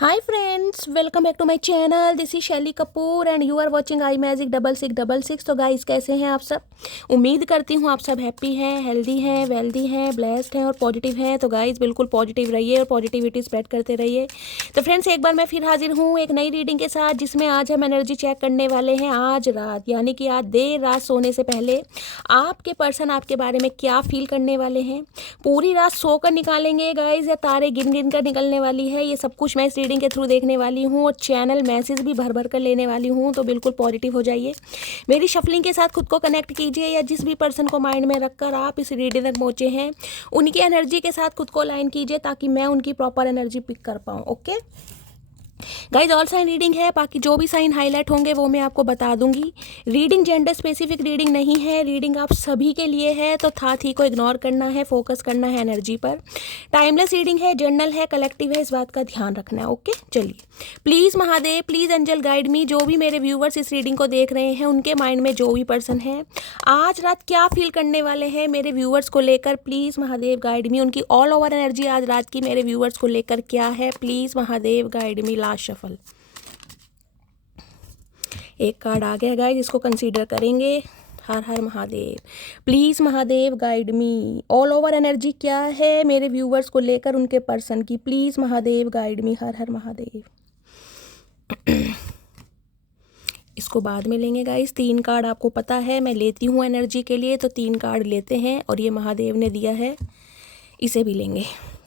Hi friends, welcome back to my channel. This is Shaily Kapoor and you are watching I magic 6666। तो guys कैसे हैं आप सब। उम्मीद करती हूँ आप सब हैप्पी हैं, हेल्दी हैं, वेल्दी हैं, ब्लेस्ड हैं और पॉजिटिव हैं। तो गाइस बिल्कुल पॉजिटिव रहिए और पॉजिटिविटी स्प्रेड करते रहिए। तो फ्रेंड्स एक बार मैं फिर हाजिर हूँ एक नई रीडिंग के साथ, जिसमें आज हम एनर्जी चेक करने वाले हैं आज रात, यानी कि आज देर रात सोने से पहले आपके पर्सन आपके बारे में क्या फील करने वाले हैं। पूरी रात सोकर निकालेंगे गाइस या तारे गिन गिन कर निकलने वाली है, ये सब कुछ मैं इस रीडिंग के थ्रू देखने वाली हूँ और चैनल मैसेज भी भर भर कर लेने वाली हूँ। तो बिल्कुल पॉजिटिव हो जाइए, मेरी शफलिंग के साथ खुद को कनेक्ट कीजिए, या जिस भी पर्सन को माइंड में रखकर आप इस रीडिंग तक पहुँचे हैं उनकी एनर्जी के साथ खुद को अलाइन कीजिए, ताकि मैं उनकी प्रॉपर एनर्जी पिक कर पाऊँ। Okay guys, all sign reading है, बाकी जो भी साइन हाईलाइट होंगे वो मैं आपको बता दूंगी। रीडिंग जेंडर स्पेसिफिक रीडिंग नहीं है, रीडिंग आप सभी के लिए है, तो था थी को इग्नोर करना है, फोकस करना है एनर्जी पर। टाइमलेस रीडिंग है, जर्नल है, कलेक्टिव है, इस बात का ध्यान रखना है। ओके चलिए, please Mahadev, please angel guide me. जो भी मेरे व्यूवर्स इस रीडिंग को देख रहे हैं उनके माइंड में जो भी पर्सन है आज रात क्या फील करने वाले हैं मेरे व्यूवर्स को लेकर, प्लीज़ महादेव गाइड मी। उनकी ऑल ओवर एनर्जी आज रात की मेरे व्यूवर्स को लेकर क्या है, please Mahadev guide me. Last shuffle, एक कार्ड आ गया गाइस, इसको कंसीडर करेंगे। Har Har Mahadev, please Mahadev guide me. All over energy क्या है मेरे व्यूवर्स को लेकर उनके पर्सन की, please Mahadev guide me. Har Har Mahadev. इसको बाद में लेंगे गाइस, 3 कार्ड आपको पता है मैं लेती हूँ एनर्जी के लिए, तो 3 कार्ड लेते हैं और ये महादेव ने दिया है, इसे भी लेंगे।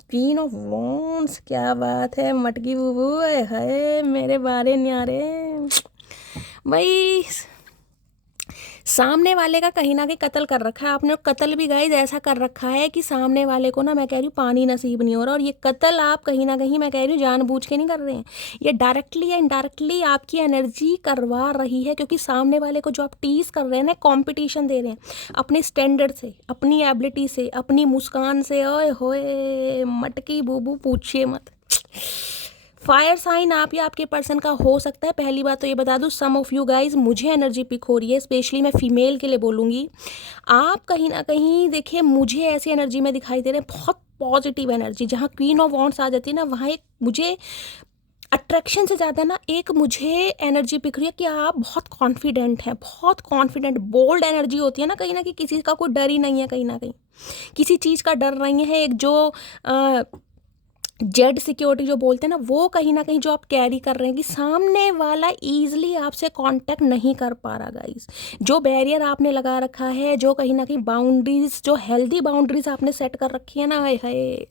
क्वीन ऑफ वॉन्ड्स, क्या बात है मटकी बुबू, है मेरे बारे न्यारे भाई। सामने वाले का कहीं ना कहीं कत्ल कर रखा है आपने, और कत्ल भी गाइज ऐसा कर रखा है कि सामने वाले को ना, मैं कह रही हूँ पानी नसीब नहीं हो रहा। और ये कत्ल आप कहीं ना कहीं, मैं कह रही हूँ जानबूझ के नहीं कर रहे हैं, ये डायरेक्टली या इनडायरेक्टली आपकी एनर्जी करवा रही है, क्योंकि सामने वाले को जो आप टीज कर रहे हैं ना, कॉम्पिटिशन दे रहे हैं अपने स्टैंडर्ड से, अपनी एबिलिटी से, अपनी मुस्कान से। ओए होए मटकी बूबू पूछिए मत। फायर साइन आप या आपके पर्सन का हो सकता है। पहली बात तो ये बता दूं, सम ऑफ यू गाइज, मुझे एनर्जी पिक हो रही है, स्पेशली मैं फीमेल के लिए बोलूँगी। आप कहीं ना कहीं देखिए, मुझे ऐसी एनर्जी में दिखाई दे रहे हैं, बहुत पॉजिटिव एनर्जी। जहाँ क्वीन ऑफ वॉन्ड्स आ जाती है ना, वहाँ एक मुझे अट्रैक्शन से ज़्यादा ना एक मुझे एनर्जी पिक रही है कि आप बहुत कॉन्फिडेंट हैं, बहुत कॉन्फिडेंट बोल्ड एनर्जी होती है ना कहीं किसी का कोई डर ही नहीं है, कहीं ना कहीं किसी चीज़ का डर नहीं है। एक जो जेड सिक्योरिटी जो बोलते हैं ना, वो कहीं ना कहीं जो आप कैरी कर रहे हैं कि सामने वाला ईजिली आपसे कांटेक्ट नहीं कर पा रहा गाइस। जो बैरियर आपने लगा रखा है, जो कहीं ना कहीं बाउंड्रीज, जो हेल्दी बाउंड्रीज आपने सेट कर रखी है ना, हाय हाय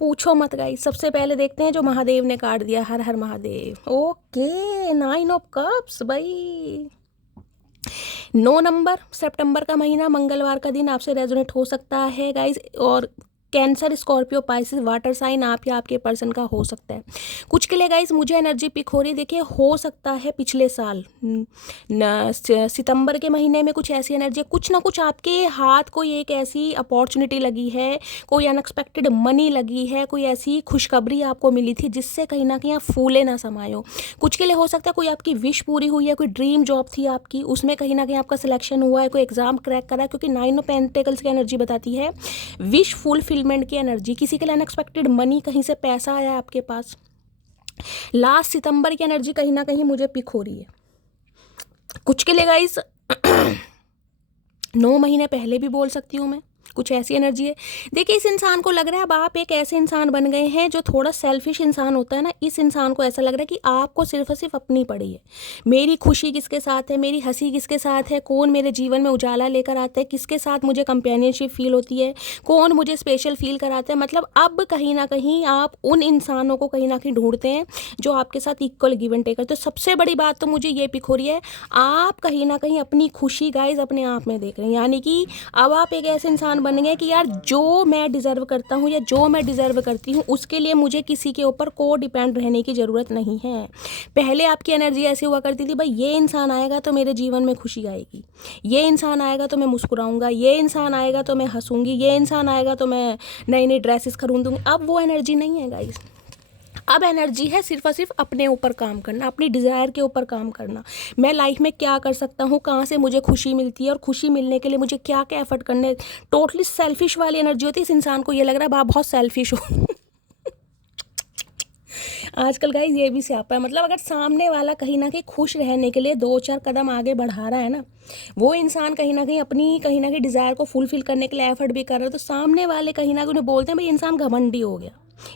पूछो मत गाइस। सबसे पहले देखते हैं जो महादेव ने काट दिया, हर Har Mahadev. Okay, 9 of cups भाई। 9 नंबर, सितंबर का महीना, मंगलवार का दिन आपसे रेजोनेट हो सकता है गाइस। और cancer, Scorpio, Pisces, water sign आप या आपके पर्सन का हो सकता है। कुछ के लिए गाइस मुझे एनर्जी पिक हो रही है, देखिए हो सकता है पिछले साल सितंबर के महीने में कुछ ऐसी एनर्जी, कुछ ना कुछ आपके हाथ कोई एक ऐसी अपॉर्चुनिटी लगी है, कोई अनएक्सपेक्टेड मनी लगी है, कोई ऐसी खुशखबरी आपको मिली थी जिससे कहीं ना कहीं आप फूले ना समाये हो। कुछ के लिए हो सकता है कोई आपकी विश पूरी हुई है, कोई ड्रीम जॉब थी आपकी, उसमें कहीं ना कहीं आपका सिलेक्शन हुआ है, कोई एग्जाम क्रैक करा है, क्योंकि 9 ऑफ पेंटिकल्स की एनर्जी बताती है विश फुलफिलमेंट की एनर्जी। किसी के लिए अनएक्सपेक्टेड मनी, कहीं से पैसा आया आपके पास। लास्ट सितंबर की एनर्जी कहीं ना कहीं मुझे पिक हो रही है। कुछ के लिए गाइस 9 महीने पहले भी बोल सकती हूँ मैं, कुछ ऐसी एनर्जी है। देखिए इस इंसान को लग रहा है अब आप एक ऐसे इंसान बन गए हैं जो थोड़ा सेल्फिश इंसान होता है ना, इस इंसान को ऐसा लग रहा है कि आपको सिर्फ और सिर्फ अपनी पड़ी है। मेरी खुशी किसके साथ है, मेरी हंसी किसके साथ है, कौन मेरे जीवन में उजाला लेकर आता है, किसके साथ मुझे कंपेनियनशिप फील होती है, कौन मुझे स्पेशल फील कराता है। मतलब अब कहीं ना कहीं आप उन इंसानों को कहीं ना कहीं ढूंढते हैं जो आपके साथ इक्वल गिव एंड टेक करते। तो सबसे बड़ी बात तो मुझे ये पिक हो रही है, आप कहीं ना कहीं अपनी खुशी गाइज अपने आप में देख रहे हैं। यानी कि अब आप एक ऐसे इंसान बन गए कि यार जो मैं डिज़र्व करता हूँ या जो मैं डिज़र्व करती हूँ, उसके लिए मुझे किसी के ऊपर को डिपेंड रहने की ज़रूरत नहीं है। पहले आपकी एनर्जी ऐसी हुआ करती थी, भाई ये इंसान आएगा तो मेरे जीवन में खुशी आएगी, ये इंसान आएगा तो मैं मुस्कुराऊंगा, ये इंसान आएगा तो मैं हंसूंगी, ये इंसान आएगा तो मैं नई नई ड्रेसेस खरीदूंगी। अब वो एनर्जी नहीं है गाइस। अब एनर्जी है सिर्फ और सिर्फ अपने ऊपर काम करना, अपनी डिज़ायर के ऊपर काम करना। मैं लाइफ में क्या कर सकता हूँ, कहाँ से मुझे खुशी मिलती है, और खुशी मिलने के लिए मुझे क्या क्या एफर्ट करने। टोटली सेल्फिश वाली एनर्जी होती है। इस इंसान को ये लग रहा है आप बहुत सेल्फिश हो आजकल गाइस ये भी स्यापा है, मतलब अगर सामने वाला कहीं ना कहीं खुश रहने के लिए 2-4 कदम आगे बढ़ा रहा है ना, वो इंसान कहीं ना कहीं डिज़ायर को फुलफिल करने के लिए एफर्ट भी कर रहा है, तो सामने वाले कहीं ना कहीं उन्हें बोलते हैं भाई इंसान घमंडी हो गया,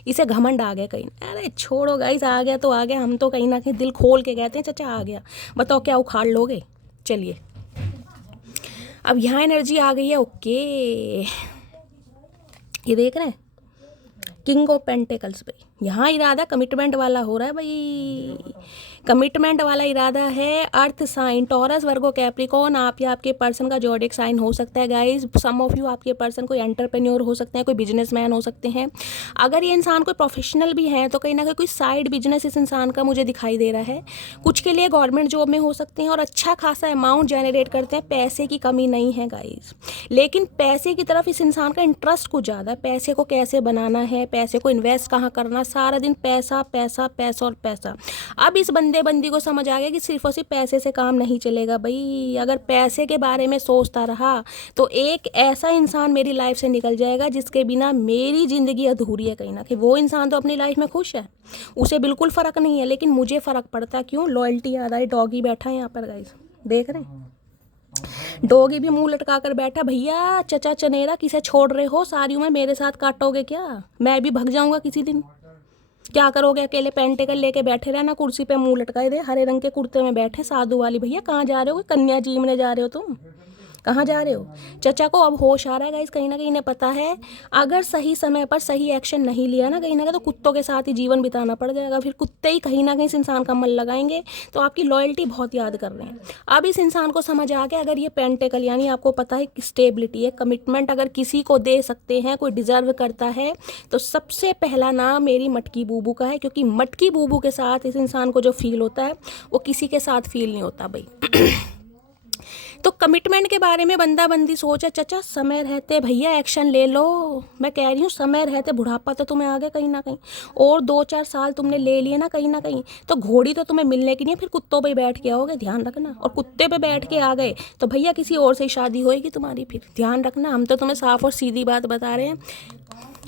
इसे घमंड आ गया कहीं। अरे छोड़ो गाइस, आ गया तो आ गया, हम तो कहीं ना कहीं दिल खोल के कहते हैं चाचा आ गया, बताओ क्या उखाड़ लोगे। चलिए अब यहाँ एनर्जी आ गई है। ओके, ये देख रहे हैं किंग ऑफ पेंटिकल्स भाई, यहाँ इरादा कमिटमेंट वाला हो रहा है भाई, कमिटमेंट वाला इरादा है। Earth sign Taurus Virgo Capricorn, आप या आपके पर्सन का जॉडिक साइन हो सकता है गाइस। सम ऑफ यू आपके पर्सन कोई एंटरप्रेन्योर हो सकते हैं, कोई बिजनेसमैन हो सकते हैं। अगर ये इंसान कोई प्रोफेशनल भी है तो कहीं ना कहीं कोई साइड बिजनेस इस इंसान का मुझे दिखाई दे रहा है। कुछ के लिए गवर्नमेंट जॉब में हो सकते हैं और अच्छा खासा अमाउंट जनरेट करते हैं, पैसे की कमी नहीं है गाइस, लेकिन पैसे की तरफ इस इंसान का इंटरेस्ट कुछ ज़्यादा है। पैसे को कैसे बनाना है, पैसे को इन्वेस्ट कहाँ करना, सारा दिन पैसा पैसा पैसा और पैसा। अब इस बंदी को समझ आ गया कि सिर्फ और सिर्फ पैसे से काम नहीं चलेगा भाई। अगर पैसे के बारे में सोचता रहा तो एक ऐसा इंसान मेरी लाइफ से निकल जाएगा जिसके बिना मेरी ज़िंदगी अधूरी है कहीं ना कहीं। वो इंसान तो अपनी लाइफ में खुश है, उसे बिल्कुल फ़र्क नहीं है, लेकिन मुझे फ़र्क पड़ता है। क्यों? लॉयल्टी याद आई। डॉगी बैठा है यहाँ पर गाइस, देख रहे हैं, डॉगी भी मुंह लटका कर बैठा। भैया चचा चनेरा किसे छोड़ रहे हो, सारी उम्र मेरे साथ काटोगे क्या? मैं भी भग जाऊंगा किसी दिन। क्या करोगे? अकेले पेंटिकल लेके बैठे रहना कुर्सी पे, मुंह लटकाए दे, हरे रंग के कुर्ते में बैठे साधु वाली। भैया कहाँ जा रहे हो? कन्या जीवने जा रहे हो तुम? कहाँ जा रहे हो? चचा को अब होश आ रहा है गाइस, कहीं ना कहीं इन्हें पता है अगर सही समय पर सही एक्शन नहीं लिया ना कहीं ना कहीं तो कुत्तों के साथ ही जीवन बिताना पड़ जाएगा। फिर कुत्ते ही कहीं ना कहीं इस इंसान का मन लगाएंगे, तो आपकी लॉयल्टी बहुत याद कर रहे हैं। अब इस इंसान को समझ आ गया, अगर ये पेंटिकल यानी आपको पता है स्टेबिलिटी है, कमिटमेंट अगर किसी को दे सकते हैं, कोई डिजर्व करता है, तो सबसे पहला नाम मेरी मटकी बूबू का है। क्योंकि मटकी बूबू के साथ इस इंसान को जो फील होता है वो किसी के साथ फील नहीं होता भाई। तो कमिटमेंट के बारे में बंदा बंदी सोचे, चचा समय रहते भैया एक्शन ले लो। मैं कह रही हूँ समय रहते, बुढ़ापा तो तुम्हें आ गया कहीं ना कहीं, और 2-4 साल तुमने ले लिए ना कहीं तो घोड़ी तो तुम्हें मिलने की नहीं, फिर कुत्तों पे बैठ के आओगे, ध्यान रखना। और कुत्ते पे बैठ के आ गए तो भैया किसी और से शादी होएगी तुम्हारी, फिर ध्यान रखना। हम तो तुम्हें साफ और सीधी बात बता रहे हैं।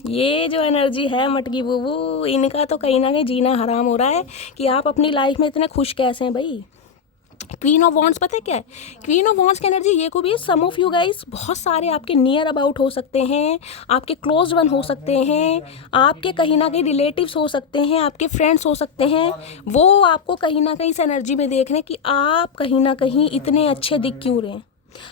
ये जो एनर्जी है मटकी बूबू, इनका तो कहीं ना कहीं जीना हराम हो रहा है कि आप अपनी लाइफ में इतने खुश कैसे हैं भाई। क्वीन ऑफ वॉन्ड्स पता है क्या है? क्वीन ऑफ वॉन्ड्स की एनर्जी ये को भी, सम ऑफ यू गाइस बहुत सारे आपके नियर अबाउट हो सकते हैं, आपके क्लोज वन हो सकते हैं, आपके कहीं ना कहीं रिलेटिव्स हो सकते हैं, आपके फ्रेंड्स हो सकते हैं। वो आपको कहीं ना कहीं इस एनर्जी में देख रहे हैं कि आप कहीं ना कहीं इतने अच्छे दिख क्यों रहे हैं,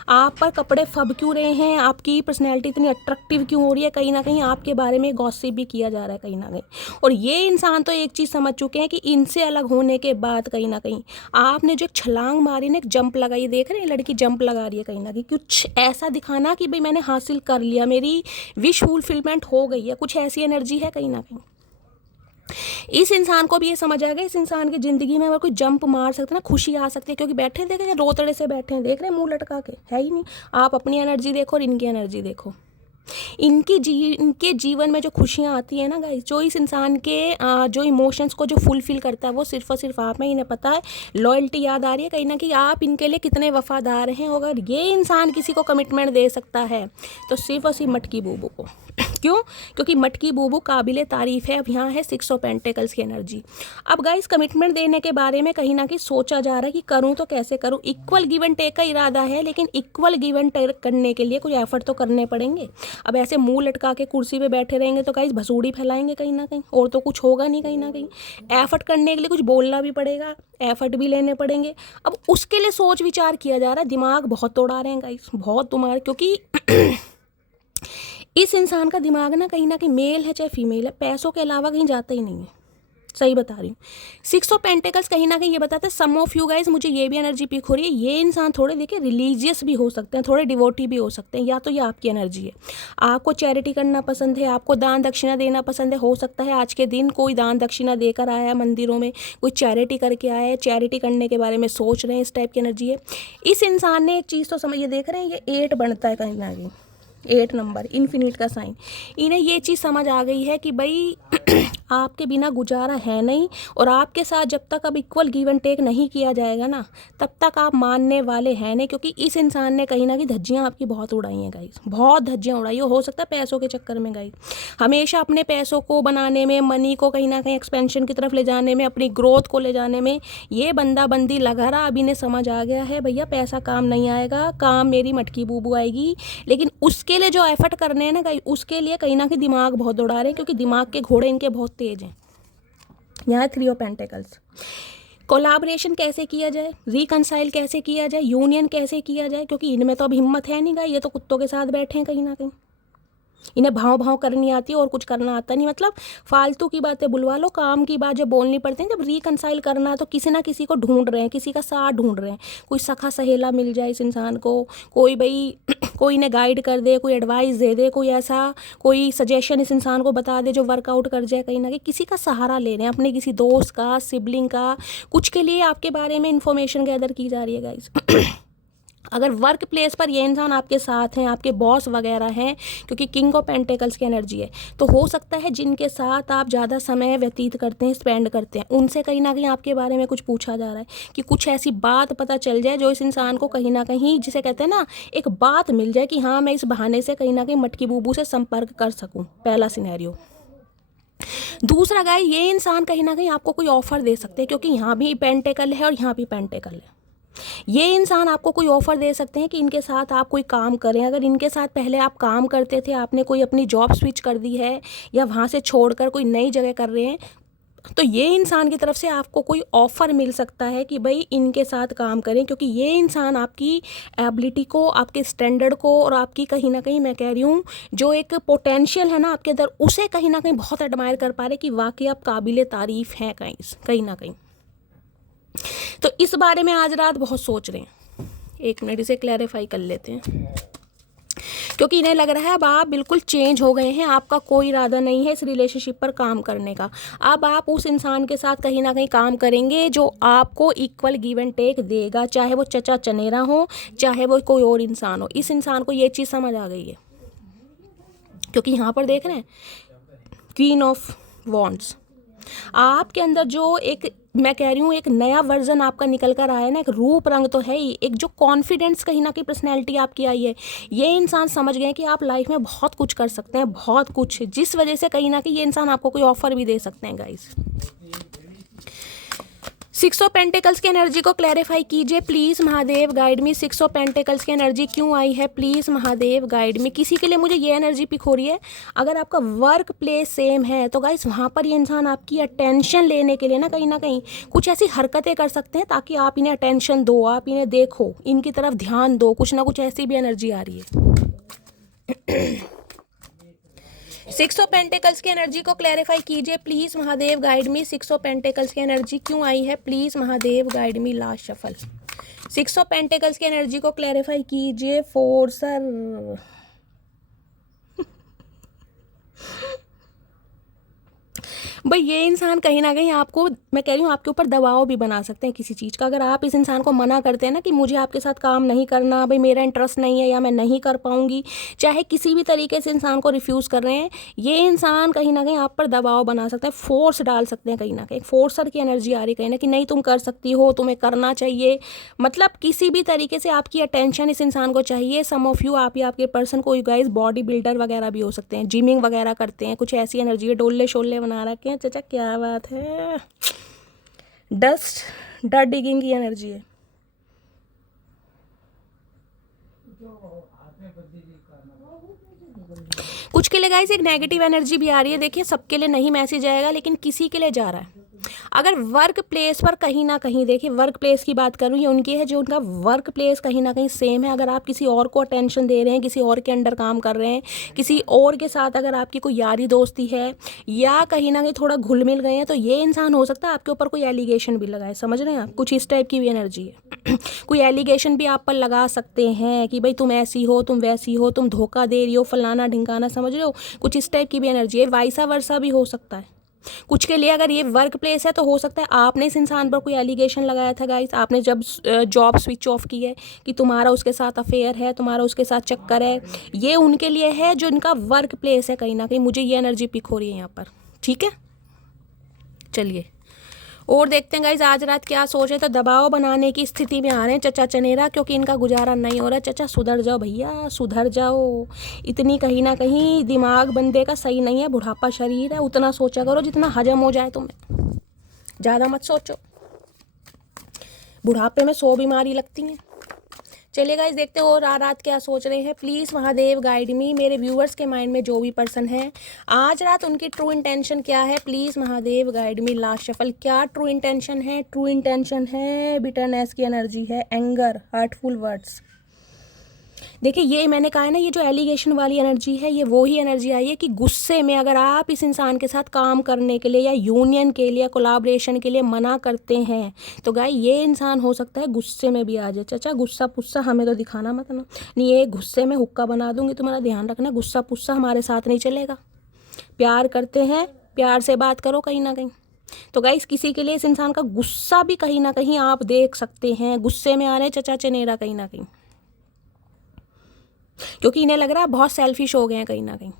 आप पर कपड़े फब क्यों रहे हैं, आपकी पर्सनैलिटी इतनी अट्रैक्टिव क्यों हो रही है। कहीं ना कहीं आपके बारे में गॉसिप भी किया जा रहा है कहीं ना कहीं। और ये इंसान तो एक चीज़ समझ चुके हैं कि इनसे अलग होने के बाद कहीं ना कहीं आपने जो एक छलांग मारी ना, एक जंप लगाई, देख रहे हैं लड़की जंप लगा रही है कहीं ना कहीं, कुछ ऐसा दिखाना कि भाई मैंने हासिल कर लिया, मेरी विश फुलफिलमेंट हो गई है, कुछ ऐसी एनर्जी है कहीं ना कहीं। इस इंसान को भी ये समझ आएगा, इस इंसान की ज़िंदगी में अगर कोई जंप मार सकते हैं ना, खुशी आ सकती है। क्योंकि बैठे देखे रोतड़े से बैठे हैं, देख रहे हैं मुंह लटका के, है ही नहीं। आप अपनी एनर्जी देखो और इनकी एनर्जी देखो। इनके जीवन में जो खुशियाँ आती है ना गाइस, जो इस इंसान के जो इमोशंस को जो फुलफिल करता है वो सिर्फ और सिर्फ आप में, इन्हें पता है। लॉयल्टी याद आ रही है कहीं ना कहीं, आप इनके लिए कितने वफादार हैं। अगर ये इंसान किसी को कमिटमेंट दे सकता है तो सिर्फ और सिर्फ मटकी बूबू को। क्यों? क्योंकि मटकी बूबू काबिले तारीफ़ है। अब यहाँ है 6 ऑफ पेंटिकल्स की एनर्जी। अब गाइस कमिटमेंट देने के बारे में कहीं ना कहीं सोचा जा रहा है कि करूँ तो कैसे करूँ। इक्वल गिव एंड टेक का इरादा है, लेकिन इक्वल गिव एंड टेक करने के लिए कुछ एफर्ट तो करने पड़ेंगे। अब ऐसे मुंह लटका के कुर्सी पे बैठे रहेंगे तो गाइस भसूड़ी फैलाएंगे कहीं ना कहीं, और तो कुछ होगा नहीं कहीं ना कहीं। एफर्ट करने के लिए कुछ बोलना भी पड़ेगा, एफर्ट भी लेने पड़ेंगे। अब उसके लिए सोच विचार किया जा रहा है, दिमाग बहुत तोड़ा रहे हैं गाइस, बहुत तुम्हारे। क्योंकि इस इंसान का दिमाग ना कहीं मेल है चाहे फीमेल है, पैसों के अलावा कहीं जाता ही नहीं है। सही बता रही हूँ। 6 ऑफ पेंटिकल्स कहीं ना कहीं ये बताते हैं, सम ऑफ यू गाइस, मुझे ये भी एनर्जी पिक हो रही है, ये इंसान थोड़े देखिए रिलीजियस भी हो सकते हैं, थोड़े डिवोटी भी हो सकते हैं। या तो ये आपकी एनर्जी है, आपको चैरिटी करना पसंद है, आपको दान दक्षिणा देना पसंद है। हो सकता है आज के दिन कोई दान दक्षिणा देकर आया है मंदिरों में, कोई चैरिटी करके आया है, चैरिटी करने के बारे में सोच रहे हैं, इस टाइप की एनर्जी है। इस इंसान ने एक चीज़ तो समझ, ये देख रहे हैं ये 8 बनता है कहीं ना कहीं, 8 नंबर इन्फिनिट का साइन। इन्हें ये चीज़ समझ आ गई है कि भाई आपके बिना गुजारा है नहीं, और आपके साथ जब तक अब इक्वल गिव एंड टेक नहीं किया जाएगा ना, तब तक आप मानने वाले हैं नहीं। क्योंकि इस इंसान ने कहीं ना कहीं धज्जियाँ आपकी बहुत उड़ाई हैं गाइस, बहुत धज्जियाँ उड़ाई हो सकता है पैसों के चक्कर में गाइस, हमेशा अपने पैसों को बनाने में, मनी को कहीं ना कहीं एक्सपेंशन की तरफ ले जाने में, अपनी ग्रोथ को ले जाने में ये बंदा बंदी लगा रहा। अभी ने समझ आ गया है भैया पैसा काम नहीं आएगा, काम मेरी मटकी बूबू आएगी। लेकिन उसके लिए जो एफर्ट करने हैं ना गाइस, उसके लिए कहीं ना कहीं दिमाग बहुत दौड़ा रहे हैं, क्योंकि दिमाग के घोड़े इनके बहुत तेज हैं। यहाँ 3 ऑफ पेंटिकल्स। कोलैबोरेशन कैसे किया जाए, रिकंसाइल कैसे किया जाए, यूनियन कैसे किया जाए, क्योंकि इनमें तो अब हिम्मत है नहीं गाइस, ये तो कुत्तों के साथ बैठे हैं कहीं ना कहीं। इन्हें भाव भाव करनी आती है और कुछ करना आता नहीं। मतलब फालतू की बातें बुलवा लो, काम की बात जब बोलनी पड़ती है, जब रिकंसाइल करना है तो किसी ना किसी को ढूंढ रहे हैं, किसी का साथ ढूंढ रहे हैं। कोई सखा सहेला मिल जाए इस इंसान को, कोई भाई कोई इन्हें गाइड कर दे, कोई एडवाइस दे दे, कोई ऐसा कोई सजेशन इस इंसान को बता दे जो वर्कआउट कर जाए। कहीं ना कहीं किसी का सहारा ले रहे हैं, अपने किसी दोस्त का, सिबलिंग का, कुछ के लिए आपके बारे में इंफॉर्मेशन गैदर की जा रही है गाइस। अगर वर्क प्लेस पर ये इंसान आपके साथ हैं, आपके बॉस वगैरह हैं, क्योंकि किंग ऑफ पेंटिकल्स की एनर्जी है, तो हो सकता है जिनके साथ आप ज़्यादा समय व्यतीत करते हैं, स्पेंड करते हैं, उनसे कहीं ना कहीं आपके बारे में कुछ पूछा जा रहा है, कि कुछ ऐसी बात पता चल जाए जो इस इंसान को कहीं ना कहीं, जिसे कहते हैं ना, एक बात मिल जाए कि हाँ मैं इस बहाने से कहीं ना कहीं मटकी बूबू से संपर्क कर सकूँ। पहला सिनेरियो। दूसरा गाय, ये इंसान कहीं ना कहीं आपको कोई ऑफर दे सकते हैं, क्योंकि यहाँ भी पेंटिकल है और यहाँ भी पेंटिकल है। ये इंसान आपको कोई ऑफ़र दे सकते हैं कि इनके साथ आप कोई काम करें। अगर इनके साथ पहले आप काम करते थे, आपने कोई अपनी जॉब स्विच कर दी है या वहाँ से छोड़कर कोई नई जगह कर रहे हैं, तो ये इंसान की तरफ से आपको कोई ऑफ़र मिल सकता है कि भाई इनके साथ काम करें। क्योंकि ये इंसान आपकी एबिलिटी को, आपके स्टैंडर्ड को और आपकी कहीं ना कहीं, मैं कह रही हूँ, जो एक पोटेंशियल है ना आपके अंदर, उसे कहीं ना कहीं बहुत एडमायर कर पा रहे कि वाकई आप काबिल तारीफ़ हैं कहीं ना कहीं। तो इस बारे में आज रात बहुत सोच रहे हैं। एक मिनट इसे क्लैरिफाई कर लेते हैं, क्योंकि इन्हें लग रहा है अब आप बिल्कुल चेंज हो गए हैं, आपका कोई इरादा नहीं है इस रिलेशनशिप पर काम करने का। अब आप उस इंसान के साथ कहीं ना कहीं काम करेंगे जो आपको इक्वल गिव एंड टेक देगा, चाहे वो चचा चनेरा हो, चाहे वो कोई और इंसान हो। इस इंसान को ये चीज़ समझ आ गई है, क्योंकि यहाँ पर देख रहे हैं क्वीन ऑफ वॉन्ड्स, आपके अंदर जो एक, मैं कह रही हूँ, एक नया वर्जन आपका निकल कर आया है ना, एक रूप रंग तो है ही, एक जो कॉन्फिडेंस कहीं ना कहीं पर्सनैलिटी आपकी आई है। ये इंसान समझ गए कि आप लाइफ में बहुत कुछ कर सकते हैं, बहुत कुछ, जिस वजह से कहीं ना कहीं ये इंसान आपको कोई ऑफर भी दे सकते हैं गाइस। 6 ऑफ पेंटिकल्स की एनर्जी को क्लैरिफाई कीजिए please Mahadev, guide me. 6 of pentacles की एनर्जी क्यों आई है, प्लीज़ महादेव गाइड मी। किसी के लिए मुझे ये एनर्जी पिक हो रही है, अगर आपका वर्क प्लेस सेम है तो गाइस वहाँ पर ये इंसान आपकी अटेंशन लेने के लिए ना कहीं कुछ ऐसी हरकतें कर सकते हैं ताकि आप इन्हें अटेंशन दो, आप इन्हें देखो, इनकी तरफ ध्यान दो, कुछ ना कुछ ऐसी भी एनर्जी आ रही है। 6 ऑफ पेंटिकल्स की एनर्जी को क्लैरिफाई कीजिए please Mahadev, guide me. 6 of pentacles की एनर्जी क्यों आई है, please Mahadev guide me. Last shuffle. 6 of pentacles की एनर्जी को क्लैरिफाई कीजिए फोर्सर। भाई ये इंसान कहीं ना कहीं आपको, मैं कह रही हूँ, आपके ऊपर दबाव भी बना सकते हैं किसी चीज़ का। अगर आप इस इंसान को मना करते हैं ना कि मुझे आपके साथ काम नहीं करना, भाई मेरा इंटरेस्ट नहीं है या मैं नहीं कर पाऊंगी, चाहे किसी भी तरीके से इंसान को रिफ्यूज़ कर रहे हैं, ये इंसान कहीं ना कहीं आप पर दबाव बना सकते हैं, फोर्स डाल सकते हैं कहीं ना कहीं। फोर्सर की एनर्जी आ रही है कहीं ना कि नहीं तुम कर सकती हो, तुम्हें करना चाहिए। मतलब किसी भी तरीके से आपकी अटेंशन इस इंसान को चाहिए। सम ऑफ यू, आप या आपके पर्सन, कोई गाइस बॉडी बिल्डर वगैरह भी हो सकते हैं, जिमिंग वगैरह करते हैं, कुछ ऐसी एनर्जी है, डोले शोले बना रखे हैं। चाचा क्या बात है, डस्ट डिगिंग की एनर्जी है। कुछ के लिए गाइस एक नेगेटिव एनर्जी भी आ रही है। देखिए सबके लिए नहीं मैसेज आएगा, लेकिन किसी के लिए जा रहा है। अगर वर्क प्लेस पर कहीं ना कहीं, देखिए वर्क प्लेस की बात करूँ, ये उनकी है जो उनका वर्क प्लेस कहीं ना कहीं सेम है। अगर आप किसी और को अटेंशन दे रहे हैं, किसी और के अंडर काम कर रहे हैं, किसी और के साथ अगर आपकी कोई यारी दोस्ती है या कहीं ना कहीं थोड़ा घुल मिल गए हैं, तो ये इंसान हो सकता है आपके ऊपर कोई एलिगेशन भी लगाए। समझ रहे हैं आप, कुछ इस टाइप की भी एनर्जी है। कोई एलिगेशन भी आप पर लगा सकते हैं कि भाई तुम ऐसी हो, तुम वैसी हो, तुम धोखा दे रही हो, फलाना ढिंकाना, समझ रहे हो, कुछ इस टाइप की भी एनर्जी है। वाइसा वर्सा भी हो सकता है कुछ के लिए। अगर ये वर्क प्लेस है तो हो सकता है आपने इस इंसान पर कोई एलिगेशन लगाया था गाइस, आपने जब जॉब स्विच ऑफ की है कि तुम्हारा उसके साथ अफेयर है, तुम्हारा उसके साथ चक्कर है। ये उनके लिए है जो इनका वर्क प्लेस है कहीं ना कहीं। मुझे ये एनर्जी पिक हो रही है यहाँ पर, ठीक है। चलिए और देखते हैं गाइज आज रात क्या सोच रहे। तो दबाव बनाने की स्थिति में आ रहे हैं चचा चनेरा, क्योंकि इनका गुजारा नहीं हो रहा है। चचा सुधर जाओ भैया, सुधर जाओ। इतनी कहीं ना कहीं दिमाग बंदे का सही नहीं है, बुढ़ापा शरीर है। उतना सोचा करो जितना हजम हो जाए तुम्हें, ज़्यादा मत सोचो। बुढ़ापे में 100 बीमारी लगती हैं। चलिए गाइस देखते हो और रात क्या सोच रहे हैं। प्लीज़ महादेव गाइड मी, मेरे व्यूअर्स के माइंड में जो भी पर्सन है आज रात उनकी ट्रू इंटेंशन क्या है। Please Mahadev guide me. Last shuffle, क्या ट्रू इंटेंशन है? ट्रू इंटेंशन है बिटरनेस की एनर्जी है, एंगर, हर्टफुल वर्ड्स। देखिए ये मैंने कहा है ना, ये जो एलिगेशन वाली एनर्जी है, ये वो ही एनर्जी आई है कि गुस्से में अगर आप इस इंसान के साथ काम करने के लिए या यूनियन के लिए, कोलाब्रेशन के लिए मना करते हैं तो गाय ये इंसान हो सकता है गुस्से में भी आ जाए। चाचा गुस्सा पुस्सा हमें तो दिखाना मत ना, नहीं ये गुस्से में हुक्का बना दूंगी, तुम्हारा ध्यान रखना। गुस्सा पुस्सा हमारे साथ नहीं चलेगा। प्यार करते हैं, प्यार से बात करो कहीं ना कहीं। तो गाइस किसी के लिए इस इंसान का गुस्सा भी कहीं ना कहीं आप देख सकते हैं, गुस्से में आ रहे हैं चचा चनेरा कहीं ना कहीं, क्योंकि इन्हें लग रहा है बहुत सेल्फिश हो गए हैं कहीं ना कहीं।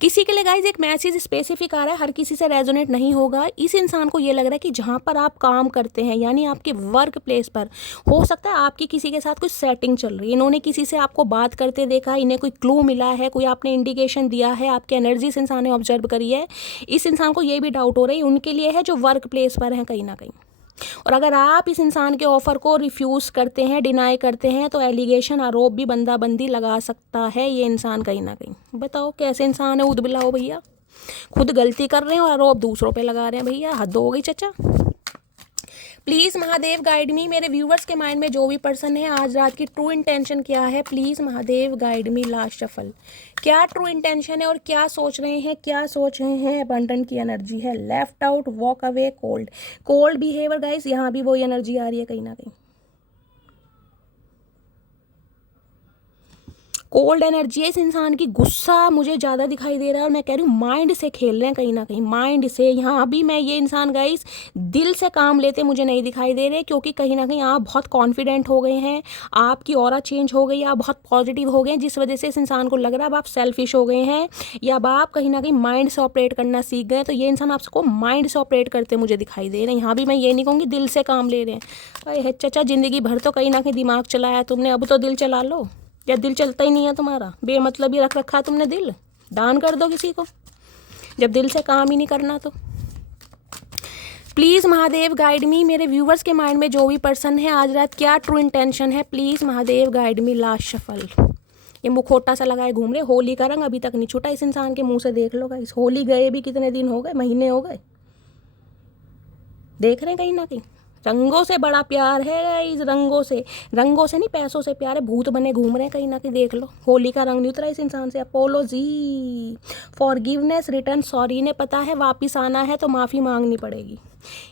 किसी के लिए गाइज एक मैसेज स्पेसिफिक आ रहा है, हर किसी से रेजोनेट नहीं होगा। इस इंसान को ये लग रहा है कि जहाँ पर आप काम करते हैं यानी आपके वर्क प्लेस पर, हो सकता है आपकी किसी के साथ कुछ सेटिंग चल रही है। इन्होंने किसी से आपको बात करते देखा, इन्हें कोई क्लू मिला है, कोई आपने इंडिकेशन दिया है, आपकी एनर्जी इस इंसान ने ऑब्जर्व करी है। इस इंसान को ये भी डाउट हो रही है उनके लिए है जो वर्क प्लेस पर है कहीं ना कहीं। और अगर आप इस इंसान के ऑफ़र को रिफ्यूज़ करते हैं, डिनाई करते हैं, तो एलिगेशन, आरोप भी बंदा-बंदी लगा सकता है ये इंसान कहीं ना कहीं। बताओ कैसे इंसान है उदबिला हो भैया, खुद गलती कर रहे हैं और आरोप दूसरों पे लगा रहे हैं। भैया हद हो गई चचा। प्लीज़ महादेव गाइड मी, मेरे व्यूवर्स के माइंड में जो भी पर्सन है आज रात की ट्रू इंटेंशन क्या है। Please Mahadev guide me. Last shuffle, क्या ट्रू इंटेंशन है और क्या सोच रहे हैं, क्या सोच रहे हैं। अबंडेंट की एनर्जी है, left out, walk away, cold, cold behaviour. Guys यहाँ भी वही एनर्जी आ रही है कहीं ना कहीं, कोल्ड एनर्जी है इस इंसान की। गुस्सा मुझे ज़्यादा दिखाई दे रहा है और मैं कह रही हूँ माइंड से खेल रहे हैं कहीं ना कहीं, माइंड से। यहाँ अभी मैं ये इंसान गाइस दिल से काम लेते मुझे नहीं दिखाई दे रहे, क्योंकि कहीं ना कहीं आप बहुत कॉन्फिडेंट हो गए हैं, आपकी ऑरा चेंज हो गई, आप बहुत पॉजिटिव हो गए हैं, जिस वजह से इस इंसान को लग रहा है अब आप सेल्फिश हो गए हैं या अब आप कहीं ना कहीं माइंड से ऑपरेट करना सीख गए। तो ये इंसान आपको माइंड से ऑपरेट करते मुझे दिखाई दे रहे हैं। यहाँ भी मैं ये नहीं कहूँगी दिल से काम ले रहे हैं। अरे चचा ज़िंदगी भर तो कहीं ना कहीं दिमाग चलाया तुमने, अब तो दिल चला लो। या दिल चलता ही नहीं है तुम्हारा, बेमतलब ही रख रखा है तुमने दिल, दान कर दो किसी को जब दिल से काम ही नहीं करना तो। प्लीज़ महादेव गाइड मी, मेरे व्यूवर्स के माइंड में जो भी पर्सन है आज रात क्या ट्रू इंटेंशन है। Please Mahadev guide me. Last shuffle, ये मुखोटा सा लगाए घूम रहे, होली का रंग अभी तक नहीं छूटा इस इंसान के मुंह से। देख लो गाइस, होली गए भी कितने दिन हो गए, महीने हो गए। देख रहे हैं कहीं ना कहीं रंगों से बड़ा प्यार है इस, रंगों से नहीं पैसों से प्यार है। भूत बने घूम रहे हैं कहीं ना कहीं, देख लो होली का रंग नहीं उतरा इस इंसान से। Apology, forgiveness, return, sorry. इन्हें पता है वापिस आना है तो माफ़ी मांगनी पड़ेगी।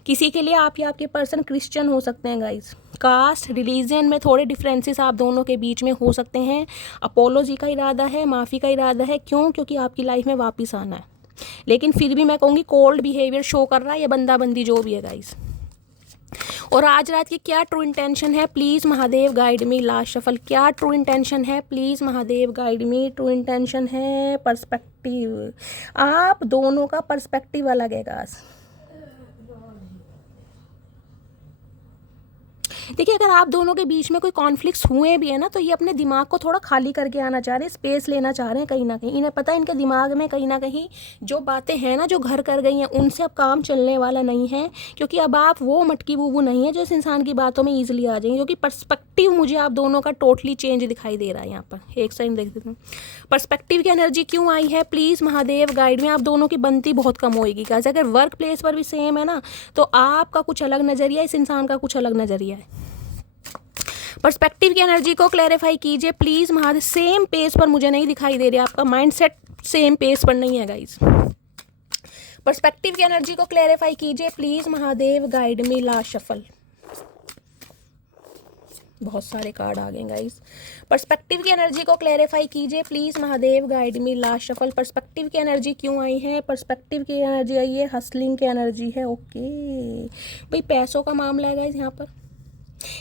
किसी के लिए आप या आपके पर्सन क्रिश्चियन हो सकते हैं गाइस, कास्ट रिलीजन में थोड़े डिफरेंसेस आप दोनों के बीच में हो सकते हैं। अपोलोजी का इरादा है, माफ़ी का इरादा है। क्यों? क्योंकि आपकी लाइफ में वापस आना है। लेकिन फिर भी मैं कहूँगी कोल्ड बिहेवियर शो कर रहा है ये बंदा बंदी जो भी है गाइस। और आज रात की क्या ट्रू इंटेंशन है। Please Mahadev guide me. Last shuffle, क्या ट्रू इंटेंशन है। Please Mahadev guide me. True intention है पर्सपेक्टिव, आप दोनों का पर्सपेक्टिव अलग है गाइस। देखिए अगर आप दोनों के बीच में कोई कॉन्फ्लिक्ट्स हुए भी है ना, तो ये अपने दिमाग को थोड़ा खाली करके आना चाह रहे हैं, स्पेस लेना चाह रहे हैं कहीं ना कहीं। इन्हें पता है इनके दिमाग में कहीं ना कहीं जो बातें हैं ना जो घर कर गई हैं उनसे अब काम चलने वाला नहीं है, क्योंकि अब आप वो मटकी बूबू नहीं है जो इस इंसान की बातों में ईजिली आ जाएंगे। क्योंकि पर्सपेक्टिव मुझे आप दोनों का टोटली चेंज दिखाई दे रहा है। यहाँ पर एक साइड देख देते हैं पर्सपेक्टिव की एनर्जी क्यों आई है। प्लीज़ महादेव गाइड में, आप दोनों की बनती बहुत कम होएगी गाइस। अगर वर्क प्लेस पर भी सेम है ना, तो आपका कुछ अलग नज़रिया, इस इंसान का कुछ अलग नज़रिया है। पर्सपेक्टिव की एनर्जी को क्लैरिफाई कीजिए प्लीज़ महादेव। सेम पेज पर मुझे नहीं दिखाई दे रहा, आपका माइंडसेट सेम पेज पर नहीं है गाइस। पर्सपेक्टिव की एनर्जी को क्लैरिफाई कीजिए please Mahadev guide me. Last shuffle, बहुत सारे कार्ड आ गए गाइस। पर्सपेक्टिव की एनर्जी को क्लैरिफाई कीजिए please Mahadev guide me. Last shuffle, perspective की एनर्जी क्यों आई है। पर्सपेक्टिव की एनर्जी आई है, हसलिंग की एनर्जी है। ओके भाई पैसों का मामला है गाइस यहाँ पर।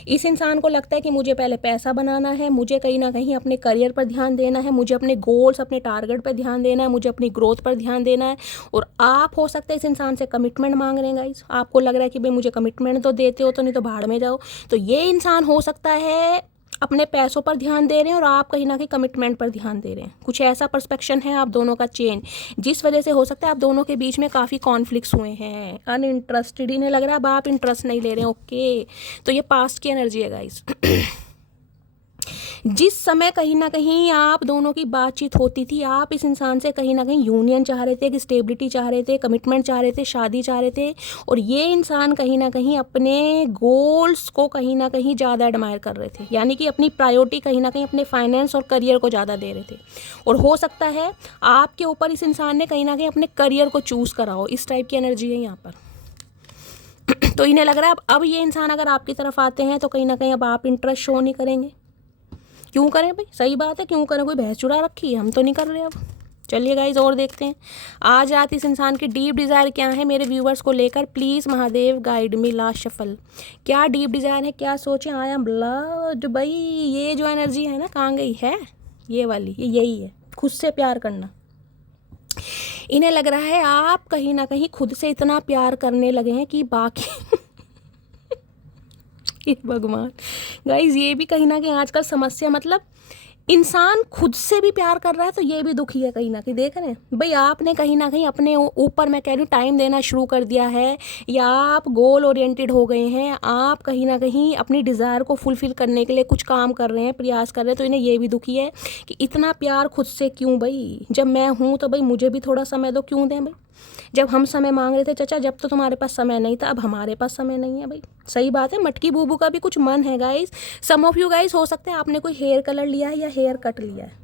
इस इंसान को लगता है कि मुझे पहले पैसा बनाना है, मुझे कहीं ना कहीं अपने करियर पर ध्यान देना है, मुझे अपने गोल्स, अपने टारगेट पर ध्यान देना है, मुझे अपनी ग्रोथ पर ध्यान देना है। और आप हो सकता है इस इंसान से कमिटमेंट मांग रहे हैं गाइस, आपको लग रहा है कि भाई मुझे कमिटमेंट तो देते हो, तो नहीं तो भाड़ में जाओ। तो ये इंसान हो सकता है अपने पैसों पर ध्यान दे रहे हैं और आप कहीं ना कहीं कमिटमेंट पर ध्यान दे रहे हैं। कुछ ऐसा पर्सपेक्शन है आप दोनों का चेंज, जिस वजह से हो सकता है आप दोनों के बीच में काफ़ी कॉन्फ्लिक्ट्स हुए हैं। अनइंटरेस्टेड, इन्हें लग रहा है अब आप इंटरेस्ट नहीं ले रहे हैं। ओके, तो ये पास्ट की एनर्जी है गाइस। जिस समय कहीं ना कहीं आप दोनों की बातचीत होती थी, आप इस इंसान से कहीं ना कहीं यूनियन चाह रहे थे, कि स्टेबिलिटी चाह रहे थे, कमिटमेंट चाह रहे थे, शादी चाह रहे थे। और ये इंसान कहीं ना कहीं अपने गोल्स को कहीं ना कहीं ज़्यादा एडमायर कर रहे थे, यानी कि अपनी प्रायोरिटी कहीं ना कहीं अपने फाइनेंस और करियर को ज़्यादा दे रहे थे। और हो सकता है आपके ऊपर इस इंसान ने कहीं ना कहीं अपने करियर को चूज़ करा हो। इस टाइप की एनर्जी है यहाँ पर। तो इन्हें लग रहा है अब ये इंसान अगर आपकी तरफ आते हैं तो कहीं ना कहीं अब आप इंटरेस्ट शो नहीं करेंगे। क्यों करें भाई, सही बात है, क्यों करें, कोई भैंस चुरा रखी है, हम तो नहीं कर रहे अब। चलिए गाइज और देखते हैं आज रात इस इंसान की डीप डिज़ायर क्या है मेरे व्यूवर्स को लेकर। Please Mahadev guide me, last shuffle. क्या डीप डिज़ायर है, क्या सोचें। आई एम ब्लड भाई, ये जो एनर्जी है ना, कहाँ गई है ये वाली, ये यही है, खुद से प्यार करना। इन्हें लग रहा है आप कहीं ना कहीं खुद से इतना प्यार करने लगे हैं कि बाकी भगवान गाइज, ये भी कहीं ना कहीं आजकल समस्या, मतलब इंसान खुद से भी प्यार कर रहा है तो ये भी दुखी है कहीं ना कहीं। देख रहे हैं भाई, आपने कहीं ना कहीं अपने ऊपर, मैं कह रही हूँ, टाइम देना शुरू कर दिया है, या आप गोल ओरिएंटेड हो गए हैं, आप कहीं ना कहीं अपनी डिज़ायर को फुलफ़िल करने के लिए कुछ काम कर रहे हैं, प्रयास कर रहे हैं। तो इन्हें ये भी दुखी है कि इतना प्यार खुद से क्यों भाई, जब मैं हूँ तो भाई मुझे भी थोड़ा समय दो, क्यों दें भाई। जब हम समय मांग रहे थे चाचा, जब तो तुम्हारे पास समय नहीं था, अब हमारे पास समय नहीं है भाई। सही बात है, मटकी बूबू का भी कुछ मन है guys. Some of you guys, हो सकता है आपने कोई हेयर कलर लिया है या हेयर कट लिया है।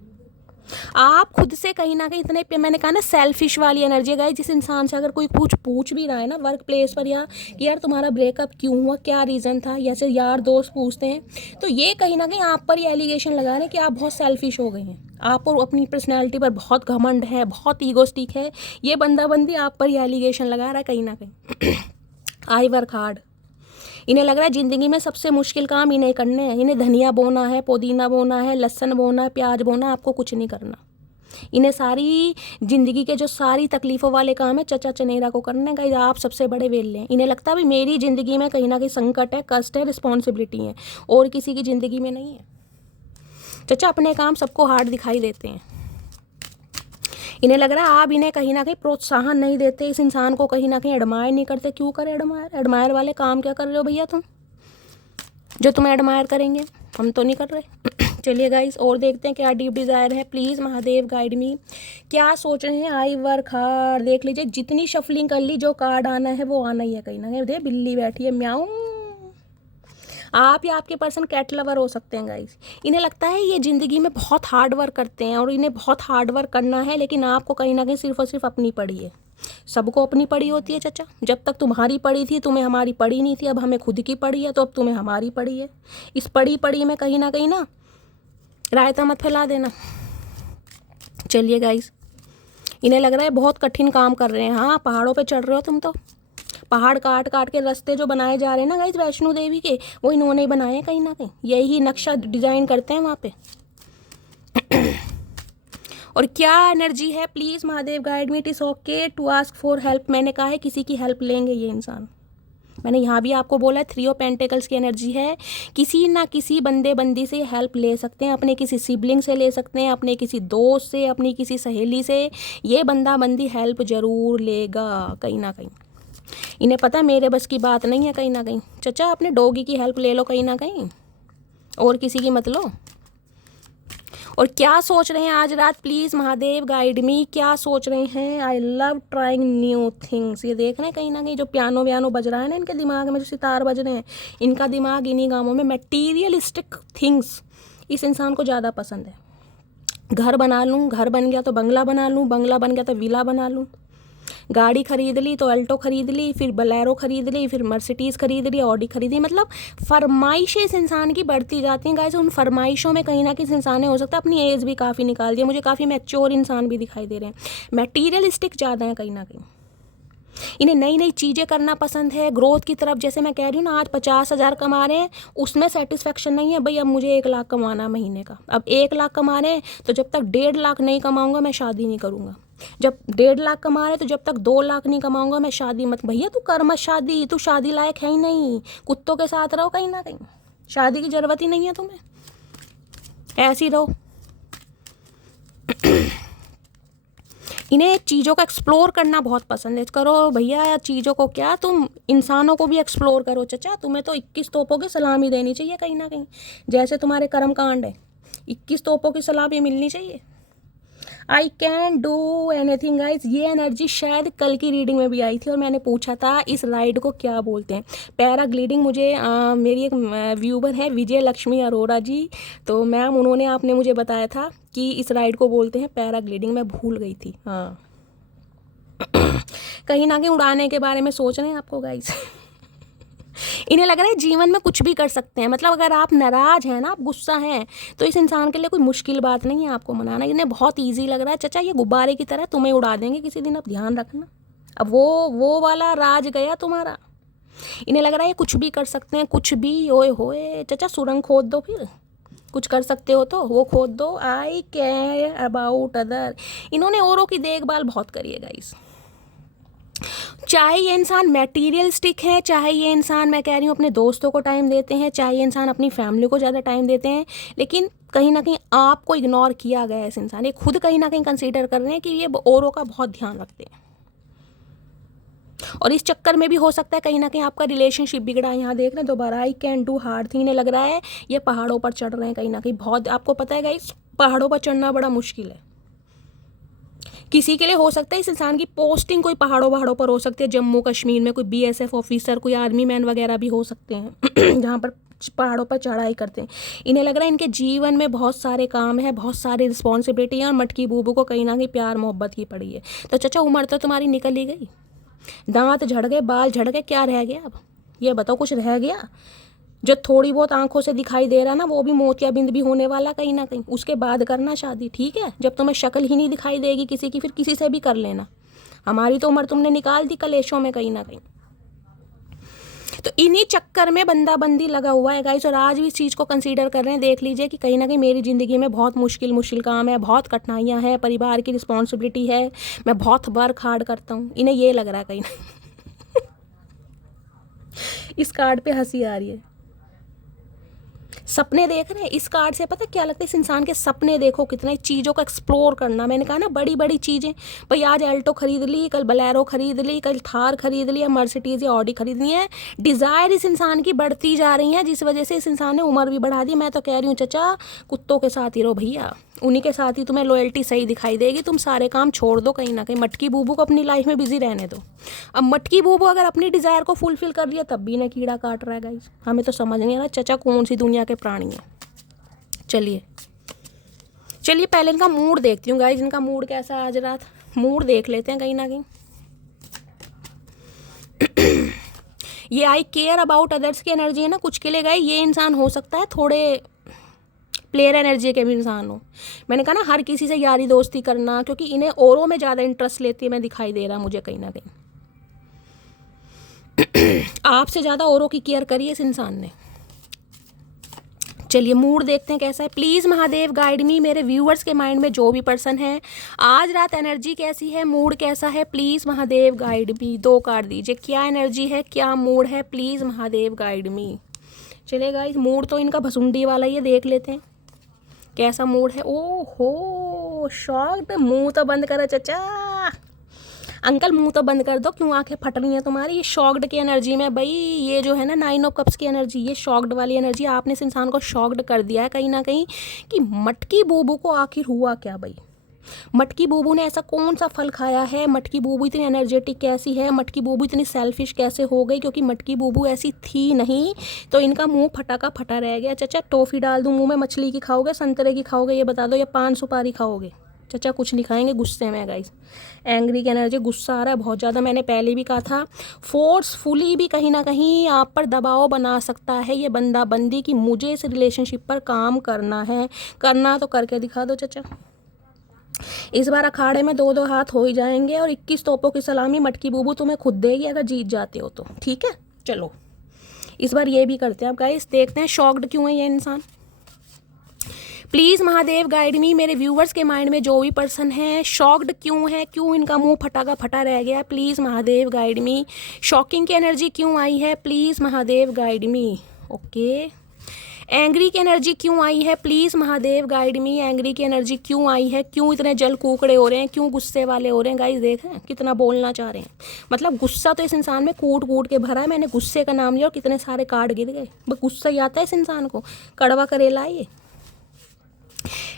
आप खुद से कहीं ना कहीं इतने, मैंने कहा ना, सेल्फिश वाली एनर्जी गाइस। जिस इंसान से अगर कोई कुछ पूछ भी रहा है ना वर्क प्लेस पर, या कि यार तुम्हारा ब्रेकअप क्यों हुआ, क्या रीज़न था, या से यार दोस्त पूछते हैं, तो ये कहीं ना कहीं आप पर ही एलिगेशन लगा रहे हैं कि आप बहुत सेल्फिश हो गए हैं, आप और अपनी पर्सनैलिटी पर बहुत घमंड है, बहुत ईगोस्टिक है। ये बंदा बंदी आप पर ही एलिगेशन लगा रहा है कहीं ना कहीं। I work hard. इन्हें लग रहा है ज़िंदगी में सबसे मुश्किल काम इन्हें करने हैं। इन्हें धनिया बोना है, पुदीना बोना है, लहसुन बोना है, प्याज बोना, आपको कुछ नहीं करना। इन्हें सारी ज़िंदगी के जो सारी तकलीफ़ों वाले काम है चचा चनेरा को करने का। आप सबसे बड़े वेल्ले हैं। इन्हें लगता है भाई मेरी ज़िंदगी में कहीं ना कहीं संकट है, कष्ट है, रिस्पॉन्सिबिलिटी है, और किसी की ज़िंदगी में नहीं है। चचा अपने काम सबको हार्ड दिखाई देते हैं। इन्हें लग रहा है आप इन्हें कहीं ना कहीं प्रोत्साहन नहीं देते, इस इंसान को कहीं ना कहीं एडमायर नहीं करते। क्यों करें एडमायर, एडमायर वाले काम क्या कर रहे हो भैया तुम, जो तुम्हें एडमायर करेंगे, हम तो नहीं कर रहे। चलिए गाइस और देखते हैं क्या डीप डिज़ायर है। प्लीज़ महादेव गाइड मी, क्या सोच रहे हैं। आई वर्क हार्ड, देख लीजिए जितनी शफलिंग कर ली, जो कार्ड आना है वो आना ही है कहीं ना कहीं। दे बिल्ली बैठी है, म्याऊं। आप या आपके पर्सन कैट लवर हो सकते हैं गाइस। इन्हें लगता है ये ज़िंदगी में बहुत हार्ड वर्क करते हैं और इन्हें बहुत हार्ड वर्क करना है, लेकिन आपको कहीं ना कहीं सिर्फ और सिर्फ अपनी पड़ी है। सबको अपनी पड़ी होती है चचा। जब तक तुम्हारी पड़ी थी, तुम्हें हमारी पड़ी नहीं थी, अब हमें खुद की पड़ी है, तो अब तुम्हें हमारी पड़ी है। इस पड़ी में कहीं ना रायता मत फैला देना। चलिए गाइस, इन्हें लग रहा है बहुत कठिन काम कर रहे हैं। हाँ, पहाड़ों पे चढ़ रहे हो तुम तो। पहाड़ काट काट के रास्ते जो बनाए जा रहे हैं ना गाइस वैष्णो देवी के, वो इन्होंने ही बनाए हैं कहीं ना कहीं। यही नक्शा डिज़ाइन करते हैं वहाँ पे। और क्या एनर्जी है, please Mahadev guide me. It is okay to ask for help. मैंने कहा है किसी की हेल्प लेंगे ये इंसान। मैंने यहाँ भी आपको बोला है 3 ऑफ पेंटिकल्स की एनर्जी है। किसी ना किसी बंदे बंदी से हेल्प ले सकते हैं, अपने किसी सिबलिंग से ले सकते हैं, अपने किसी दोस्त से, अपनी किसी सहेली से। ये बंदा बंदी हेल्प ज़रूर लेगा कहीं ना कहीं। इन्हें पता है मेरे बस की बात नहीं है कहीं ना कहीं। चचा अपने डॉगी की हेल्प ले लो कहीं ना कहीं, और किसी की मत लो। और क्या सोच रहे हैं आज रात, प्लीज़ महादेव गाइड मी, क्या सोच रहे हैं। I love trying new things. ये देख रहे हैं कहीं ना कहीं जो पियानो व्यानो बज रहा है ना इनके दिमाग में, जो सितार बज रहे हैं, इनका दिमाग इन्हीं कामों में। मटीरियलिस्टिक थिंग्स इस इंसान को ज़्यादा पसंद है। घर बना लूँ, घर बन गया तो बंगला बना लूँ, बंगला बन गया तो विला बना लूँ, गाड़ी खरीद ली तो अल्टो खरीद ली, फिर बलेरो खरीद ली, फिर मर्सिडीज़ खरीद ली, ऑडी खरीदी। मतलब फरमाइशें इस इंसान की बढ़ती जाती हैं गाइस। उन फरमाइशों में कहीं ना कहीं इंसान ने हो सकता है अपनी एज भी काफ़ी निकाल दी है। मुझे काफ़ी मैच्योर इंसान भी दिखाई दे रहे हैं। मटेरियलिस्टिक ज़्यादा है कहीं ना कहीं। इन्हें नई नई चीज़ें करना पसंद है, ग्रोथ की तरफ। जैसे मैं कह रही हूँ ना, आज 50,000 कमा रहे हैं, उसमें सेटिस्फेक्शन नहीं है भाई अब मुझे 1 लाख कमाना महीने का। अब 1 लाख कमा रहे हैं तो जब तक 1.5 लाख नहीं कमाऊंगा मैं शादी नहीं करूँगा। जब 1.5 लाख कमा रहे तो जब तक 2 लाख नहीं कमाऊंगा मैं शादी मत। भैया तू कर मत शादी, तू शादी लायक है ही नहीं, कुत्तों के साथ रहो कहीं ना कहीं, शादी की ज़रूरत ही नहीं है तुम्हें, ऐसे ही रहो। इन्हें चीज़ों का एक्सप्लोर करना बहुत पसंद है। करो भैया चीज़ों को, क्या तुम इंसानों को भी एक्सप्लोर करो चचा। तुम्हें तो 21 तोपों की सलामी देनी चाहिए कहीं ना कहीं, जैसे तुम्हारे कर्म कांड है, 21 तोपों की सलामी मिलनी चाहिए। I can do anything guys. ये एनर्जी शायद कल की रीडिंग में भी आई थी और मैंने पूछा था इस राइड को क्या बोलते हैं। पैराग्लाइडिंग। मुझे मेरी एक व्यूवर है विजय लक्ष्मी अरोड़ा जी, तो मैम उन्होंने आपने मुझे बताया था कि इस राइड को बोलते हैं पैराग्लाइडिंग। मैं भूल गई थी। हाँ कहीं ना कहीं उड़ाने के बारे में सोच रहे हैं आपको गाइज। इन्हें लग रहा है जीवन में कुछ भी कर सकते हैं। मतलब अगर आप नाराज़ हैं ना, आप गुस्सा हैं, तो इस इंसान के लिए कोई मुश्किल बात नहीं है आपको मनाना। इन्हें बहुत इजी लग रहा है चचा, ये गुब्बारे की तरह तुम्हें उड़ा देंगे किसी दिन, अब ध्यान रखना। अब वो वाला राज गया तुम्हारा। इन्हें लग रहा है ये कुछ भी कर सकते हैं, कुछ भी। ओए होए चचा, सुरंग खोद दो, फिर कुछ कर सकते हो तो वो खोद दो। आई केयर अबाउट अदर। इन्होंने औरों की देखभाल बहुत करी है गाइस। चाहे ये इंसान मैटीरियलिस्टिक है, चाहे ये इंसान, मैं कह रही हूँ, अपने दोस्तों को टाइम देते हैं, चाहे ये इंसान अपनी फैमिली को ज़्यादा टाइम देते हैं, लेकिन कहीं ना कहीं आपको इग्नोर किया गया है इस इंसान। ये खुद कहीं ना कहीं कंसीडर कर रहे हैं कि ये औरों का बहुत ध्यान रखते हैं, और इस चक्कर में भी हो सकता है कहीं ना कहीं आपका रिलेशनशिप बिगड़ा। यहाँ देख रहे हैं दोबारा I can do hard thing. इन्हें लग रहा है ये पहाड़ों पर चढ़ रहे हैं कहीं ना कहीं। बहुत, आपको पता है गाइस, पहाड़ों पर चढ़ना बड़ा मुश्किल है। किसी के लिए हो सकता है इस इंसान की पोस्टिंग कोई पहाड़ों पर हो सकती है, जम्मू कश्मीर में कोई BSF ऑफिसर, कोई आर्मी मैन वगैरह भी हो सकते हैं जहाँ पर पहाड़ों पर चढ़ाई करते हैं। इन्हें लग रहा है इनके जीवन में बहुत सारे काम है, बहुत सारी रिस्पॉन्सिबिलिटी है, और मटकी बूबू को कहीं ना कहीं प्यार मोहब्बत की पड़ी है। तो चचा उम्र तो तुम्हारी निकल ही गई, दांत झड़ गए, बाल झड़ गए, क्या रह गया अब ये बताओ? कुछ रह गया? जो थोड़ी बहुत आंखों से दिखाई दे रहा ना, वो भी मोतियाबिंद भी होने वाला कहीं ना कहीं। उसके बाद करना शादी, ठीक है? जब तुम्हें शक्ल ही नहीं दिखाई देगी किसी की, फिर किसी से भी कर लेना। हमारी तो उम्र तुमने निकाल दी कलेशों में कहीं ना कहीं। तो इन्हीं चक्कर में बंदा बंदी लगा हुआ है गाइस, और आज भी इस चीज़ को कंसीडर कर रहे हैं। देख लीजिए कि कहीं ना कहीं मेरी ज़िंदगी में बहुत मुश्किल काम है, बहुत कठिनाइयाँ हैं, परिवार की रिस्पॉन्सिबिलिटी है, मैं बहुत वर्क हार्ड करता हूँ। इन्हें ये लग रहा है कहीं ना इस कार्ड पे हंसी आ रही है। सपने देख रहे हैं इस कार्ड से। पता क्या लगता है? इस इंसान के सपने देखो कितना, चीज़ों को एक्सप्लोर करना। मैंने कहा ना, बड़ी बड़ी चीज़ें भाई, आज एल्टो खरीद ली, कल बलेरो खरीद ली, कल थार खरीद ली, मर्सिडीज या ऑडी खरीदनी है। डिज़ायर इस इंसान की बढ़ती जा रही है, जिस वजह से इस इंसान ने उम्र भी बढ़ा दी। मैं तो कह रही हूँ चचा, कुत्तों के साथ ही रहो भैया, उन्हीं के साथ ही तुम्हें लॉयल्टी सही दिखाई देगी। तुम सारे काम छोड़ दो कहीं ना कहीं, मटकी बूबू को अपनी लाइफ में बिजी रहने दो। अब मटकी बूबू अगर अपनी डिज़ायर को फुलफिल कर लिया, तब भी ना कीड़ा काट रहा है गाइस। हमें तो समझ नहीं आ रहा चचा कौन सी दुनिया के प्राणी है। चलिए पहले इनका मूड देखती हूँ गाइस, इनका मूड कैसा है आज रात, मूड देख लेते हैं कहीं ना कहीं। ये आई केयर अबाउट अदर्स की एनर्जी है ना, कुछ के लिए गए ये इंसान हो सकता है थोड़े प्लेयर एनर्जी के भी इंसान हो। मैंने कहा ना, हर किसी से यारी दोस्ती करना, क्योंकि इन्हें औरों में ज़्यादा इंटरेस्ट लेती है, मैं दिखाई दे रहा मुझे कहीं ना कहीं। आपसे ज़्यादा औरों की केयर करी है इस इंसान ने। चलिए मूड देखते हैं कैसा है। प्लीज़ महादेव गाइड मी, मेरे व्यूअर्स के माइंड में जो भी पर्सन है, आज रात एनर्जी कैसी है, मूड कैसा है, please Mahadev guide me. 2 card दीजिए, क्या एनर्जी है, क्या मूड है, प्लीज़ महादेव गाइड मी। चलिए गाइस, मूड तो इनका भसुंडी वाला ही है, देख लेते हैं कैसा मूड है। ओहो शॉक्ड, मुंह तो बंद करो चचा, अंकल मुंह तो बंद कर दो, क्यों आंखें फट रही हैं तुम्हारी? ये शॉक्ड की एनर्जी में भाई, ये जो है ना 9 ऑफ कप्स की एनर्जी, ये शॉक्ड वाली एनर्जी। आपने इस इंसान को शॉक्ड कर दिया है कहीं ना कहीं कि मटकी बूबू को आखिर हुआ क्या भाई? मटकी बूबू ने ऐसा कौन सा फल खाया है? मटकी बूबू इतनी एनर्जेटिक कैसी है? मटकी बूबू इतनी सेल्फिश कैसे हो गई? क्योंकि मटकी बूबू ऐसी थी नहीं, तो इनका मुंह फटा का फटा रह गया। चचा टॉफ़ी डाल दूँ मुंह में? मछली की खाओगे, संतरे की खाओगे, ये बता दो, या पान सुपारी खाओगे? चचा कुछ नहीं खाएंगे, गुस्से में गाइस। एंग्री की एनर्जी, गुस्सा आ रहा है बहुत ज़्यादा। मैंने पहले भी कहा था, फोर्सफुली भी कहीं ना कहीं आप पर दबाव बना सकता है ये बंदा बंदी कि मुझे इस रिलेशनशिप पर काम करना है। करना तो करके दिखा दो चचा। इस बार अखाड़े में 2-2 हाथ हो ही जाएंगे और 21 तोपों की सलामी मटकी बूबू तुम्हें खुद देगी अगर जीत जाते हो तो, ठीक है। चलो इस बार ये भी करते हैं अब गाइस, देखते हैं शॉक्ड क्यों है ये इंसान। प्लीज़ महादेव गाइड मी, मेरे व्यूवर्स के माइंड में जो भी पर्सन है शॉक्ड क्यों है, क्यों इनका मुंह फटा का फटा रह गया, please Mahadev guide me. Shocking की एनर्जी क्यों आई है, please Mahadev guide me. Okay, angry की एनर्जी क्यों आई है, please Mahadev guide me. Angry की एनर्जी क्यों आई है, क्यों इतने जल कूकड़े हो रहे हैं, क्यों गुस्से वाले हो रहे हैं गाइस। देख रहे हैं कितना बोलना चाह रहे हैं, मतलब गुस्सा तो इस इंसान में कूट कूट के भरा है। मैंने गुस्से का नाम लिया और कितने सारे कार्ड गिर गए। बस गुस्सा ही आता है इस इंसान को, कड़वा करेला है ये।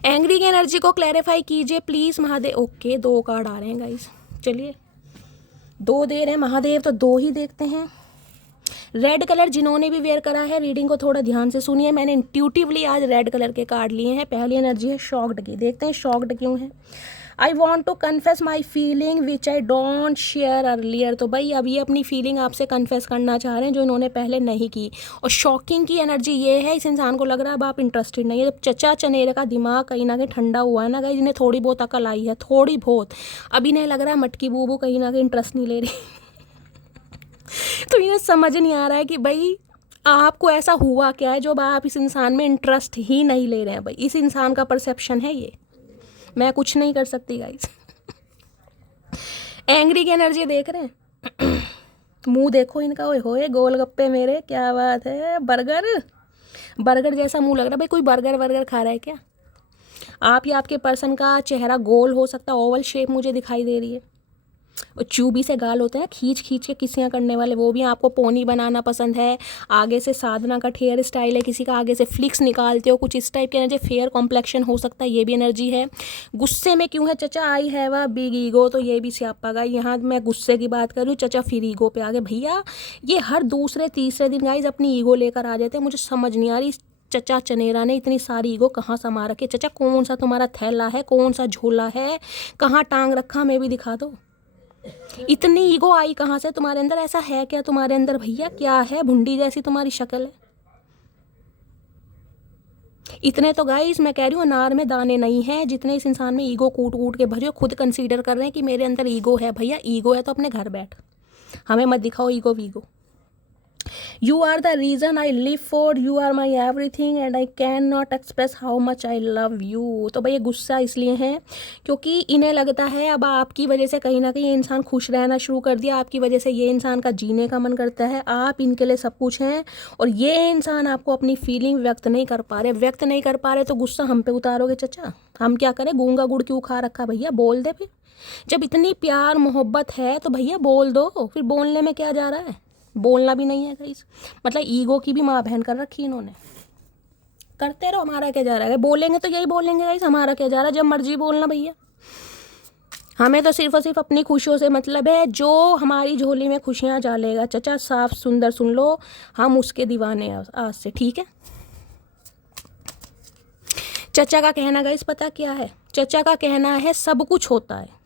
एंग्री की एनर्जी को क्लैरिफाई कीजिए प्लीज़ महादेव। ओके 2 कार्ड आ रहे हैं गाइस, चलिए 2 दे रहे हैं महादेव तो 2 ही देखते हैं। रेड कलर जिन्होंने भी वेयर करा है रीडिंग को थोड़ा ध्यान से सुनिए, मैंने इंट्यूटिवली आज रेड कलर के कार्ड लिए हैं। पहली एनर्जी है शॉक्ड की, देखते हैं शॉक्ड क्यों है। I want to confess my feeling which I don't share earlier. तो भाई अब ये अपनी फीलिंग आपसे कन्फेस करना चाह रहे हैं जो इन्होंने पहले नहीं की। और शॉकिंग की एनर्जी ये है, इस इंसान को लग रहा है अब आप इंटरेस्टेड नहीं है। जब चचा चनेरे का दिमाग कहीं ना कहीं ठंडा हुआ है ना गाइस, इन्हें थोड़ी बहुत अकल आई है, थोड़ी बहुत। अब इन्हें लग रहा है मटकी बूबू कहीं ना कहीं इंटरेस्ट नहीं ले रही तो इन्हें समझ नहीं आ रहा है कि भाई आपको ऐसा हुआ क्या है जो अब आप इस इंसान में इंटरेस्ट ही नहीं ले रहे हैं। भाई इस इंसान का परसेप्शन है ये, मैं कुछ नहीं कर सकती गाइस। एंग्री की एनर्जी देख रहे हैं मुंह देखो इनका, ओए होए गोलगप्पे मेरे, क्या बात है। बर्गर, बर्गर जैसा मुंह लग रहा है। भाई कोई बर्गर वर्गर खा रहा है क्या आप? या आपके पर्सन का चेहरा गोल हो सकता है, ओवल शेप मुझे दिखाई दे रही है। और चूबी से गाल होते हैं खींच खींच के किसियाँ करने वाले, वो भी। आपको पोनी बनाना पसंद है, आगे से साधना का हेयर स्टाइल है, किसी का आगे से फ्लिक्स निकालते हो, कुछ इस टाइप की एनर्जी। फेयर कॉम्प्लेक्शन हो सकता है, ये भी एनर्जी है। गुस्से में क्यों है चचा? I have a big ego, तो ये भी स्यापा गया। यहाँ मैं गुस्से की बात कर रही हूँ, चचा फिर ईगो पे आ गए। भैया ये हर दूसरे तीसरे दिन गाइज अपनी ईगो लेकर आ जाते हैं। मुझे समझ नहीं आ रही चचा चनेरा ने इतनी सारी ईगो कहाँ समा रखी। चचा कौन सा तुम्हारा थैला है, कौन सा झोला है, कहाँ टांग रखा, मैं भी दिखा दो। इतनी ईगो आई कहाँ से तुम्हारे अंदर? ऐसा है क्या तुम्हारे अंदर भैया? क्या है? भुंडी जैसी तुम्हारी शक्ल है। इतने तो गाइस मैं कह रही हूँ अनार में दाने नहीं है जितने इस इंसान में ईगो कूट कूट के भरे। खुद कंसीडर कर रहे हैं कि मेरे अंदर ईगो है। भैया ईगो है तो अपने घर बैठ, हमें मत दिखाओ ईगो वीगो। You are the reason I live for, you are my everything and I cannot express how much I love you। तो भाई ये गुस्सा इसलिए है क्योंकि इन्हें लगता है अब आपकी वजह से कहीं ना कहीं ये इंसान खुश रहना शुरू कर दिया। आपकी वजह से ये इंसान का जीने का मन करता है, आप इनके लिए सब कुछ हैं और ये इंसान आपको अपनी फीलिंग व्यक्त नहीं कर पा रहे। तो गुस्सा हम पे उतारोगे चचा? हम क्या करें? गूंगा गुड़ क्यों खा रखा? भैया बोल दे फिर। जब इतनी प्यार मोहब्बत है तो भैया बोल दो। फिर बोलने में क्या जा रहा है? बोलना भी नहीं है गाइस, मतलब ईगो की भी माँ बहन कर रखी इन्होंने। करते रहो, हमारा क्या जा रहा है? बोलेंगे तो यही बोलेंगे गाइस, हमारा क्या जा रहा है? जब मर्जी बोलना भैया। हमें तो सिर्फ और सिर्फ अपनी खुशियों से मतलब है। जो हमारी झोली में खुशियाँ डालेगा चचा साफ सुंदर सुन लो, हम उसके दीवाने आज से, ठीक है। चचा का कहना गाइस पता क्या है? चचा का कहना है सब कुछ होता है,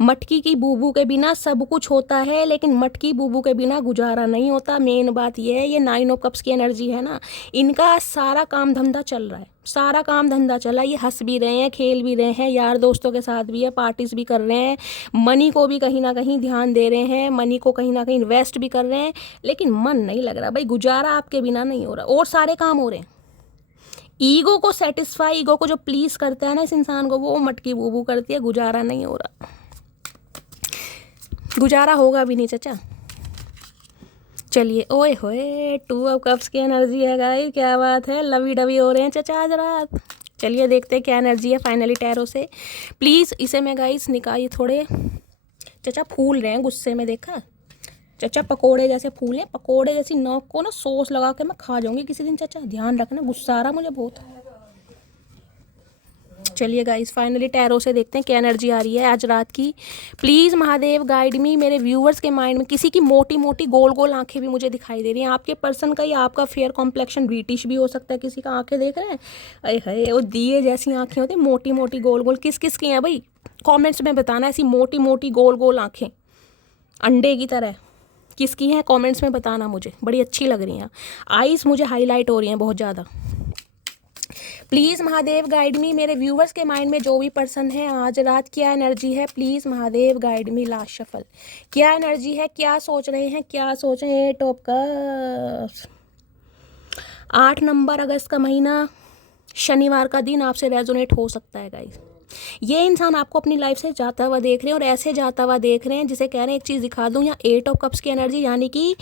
मटकी की बूबू के बिना सब कुछ होता है, लेकिन मटकी बूबू के बिना गुजारा नहीं होता। मेन बात ये है, ये 9 ऑफ कप्स की एनर्जी है ना, इनका सारा काम धंधा चल रहा है, सारा काम धंधा चला। ये हंस भी रहे हैं, खेल भी रहे हैं, यार दोस्तों के साथ भी है, पार्टीज भी कर रहे हैं, मनी को भी कहीं ना कहीं ध्यान दे रहे हैं, मनी को कहीं ना कहीं इन्वेस्ट भी कर रहे हैं, लेकिन मन नहीं लग रहा भाई। गुजारा आपके बिना नहीं हो रहा, और सारे काम हो रहे हैं। ईगो को सेटिस्फाई, ईगो को जो प्लीज करता है ना इस इंसान को, वो मटकी बूबू करती है। गुजारा नहीं हो रहा, गुजारा होगा भी नहीं चचा। चलिए, ओए होए 2 ऑफ कप्स की एनर्जी है गाइस, क्या बात है। लवी डवी हो रहे हैं चचा आज रात। चलिए देखते हैं क्या एनर्जी है फाइनली टैरो से। प्लीज़ इसे मैं गाइस निकालिए थोड़े। चचा फूल रहे हैं गुस्से में, देखा चचा पकोड़े जैसे फूल हैं, पकोड़े जैसी नोक को ना सॉस लगा के मैं खा जाऊंगी किसी दिन चचा, ध्यान रखना। गुस्सा आ रहा मुझे बहुत। चलिए गाइस फाइनली टैरो से देखते हैं क्या एनर्जी आ रही है आज रात की। प्लीज़ महादेव गाइड मी। मेरे व्यूअर्स के माइंड में किसी की मोटी मोटी गोल गोल आंखें भी मुझे दिखाई दे रही हैं। आपके पर्सन का या आपका फेयर कॉम्प्लेक्शन ब्रिटिश भी हो सकता है, किसी का आंखें देख रहे हैं, अरे है वो दिए जैसी आंखें होती हैं, मोटी मोटी गोल गोल। किस किस की हैं भाई? कॉमेंट्स में बताना। ऐसी मोटी मोटी गोल गोल आँखें अंडे की तरह किसकी हैं? कमेंट्स में बताना, मुझे बड़ी अच्छी लग रही हैं। आईज मुझे हाईलाइट हो रही हैं बहुत ज़्यादा। प्लीज़ महादेव गाइड मी। मेरे व्यूवर्स के माइंड में जो भी पर्सन है आज रात क्या एनर्जी है, please Mahadev guide me. Last shuffle, क्या एनर्जी है, क्या सोच रहे हैं, क्या सोच रहे हैं। टॉप का 8 नंबर अगस्त का महीना, शनिवार का दिन आपसे रेजोनेट हो सकता है गाइस। ये इंसान आपको अपनी लाइफ से जाता हुआ देख रहे हैं और ऐसे जाता हुआ देख रहे हैं जिसे कह रहे हैं एक चीज़ दिखा दूं, या 8 ऑफ कप्स की एनर्जी, यानी कि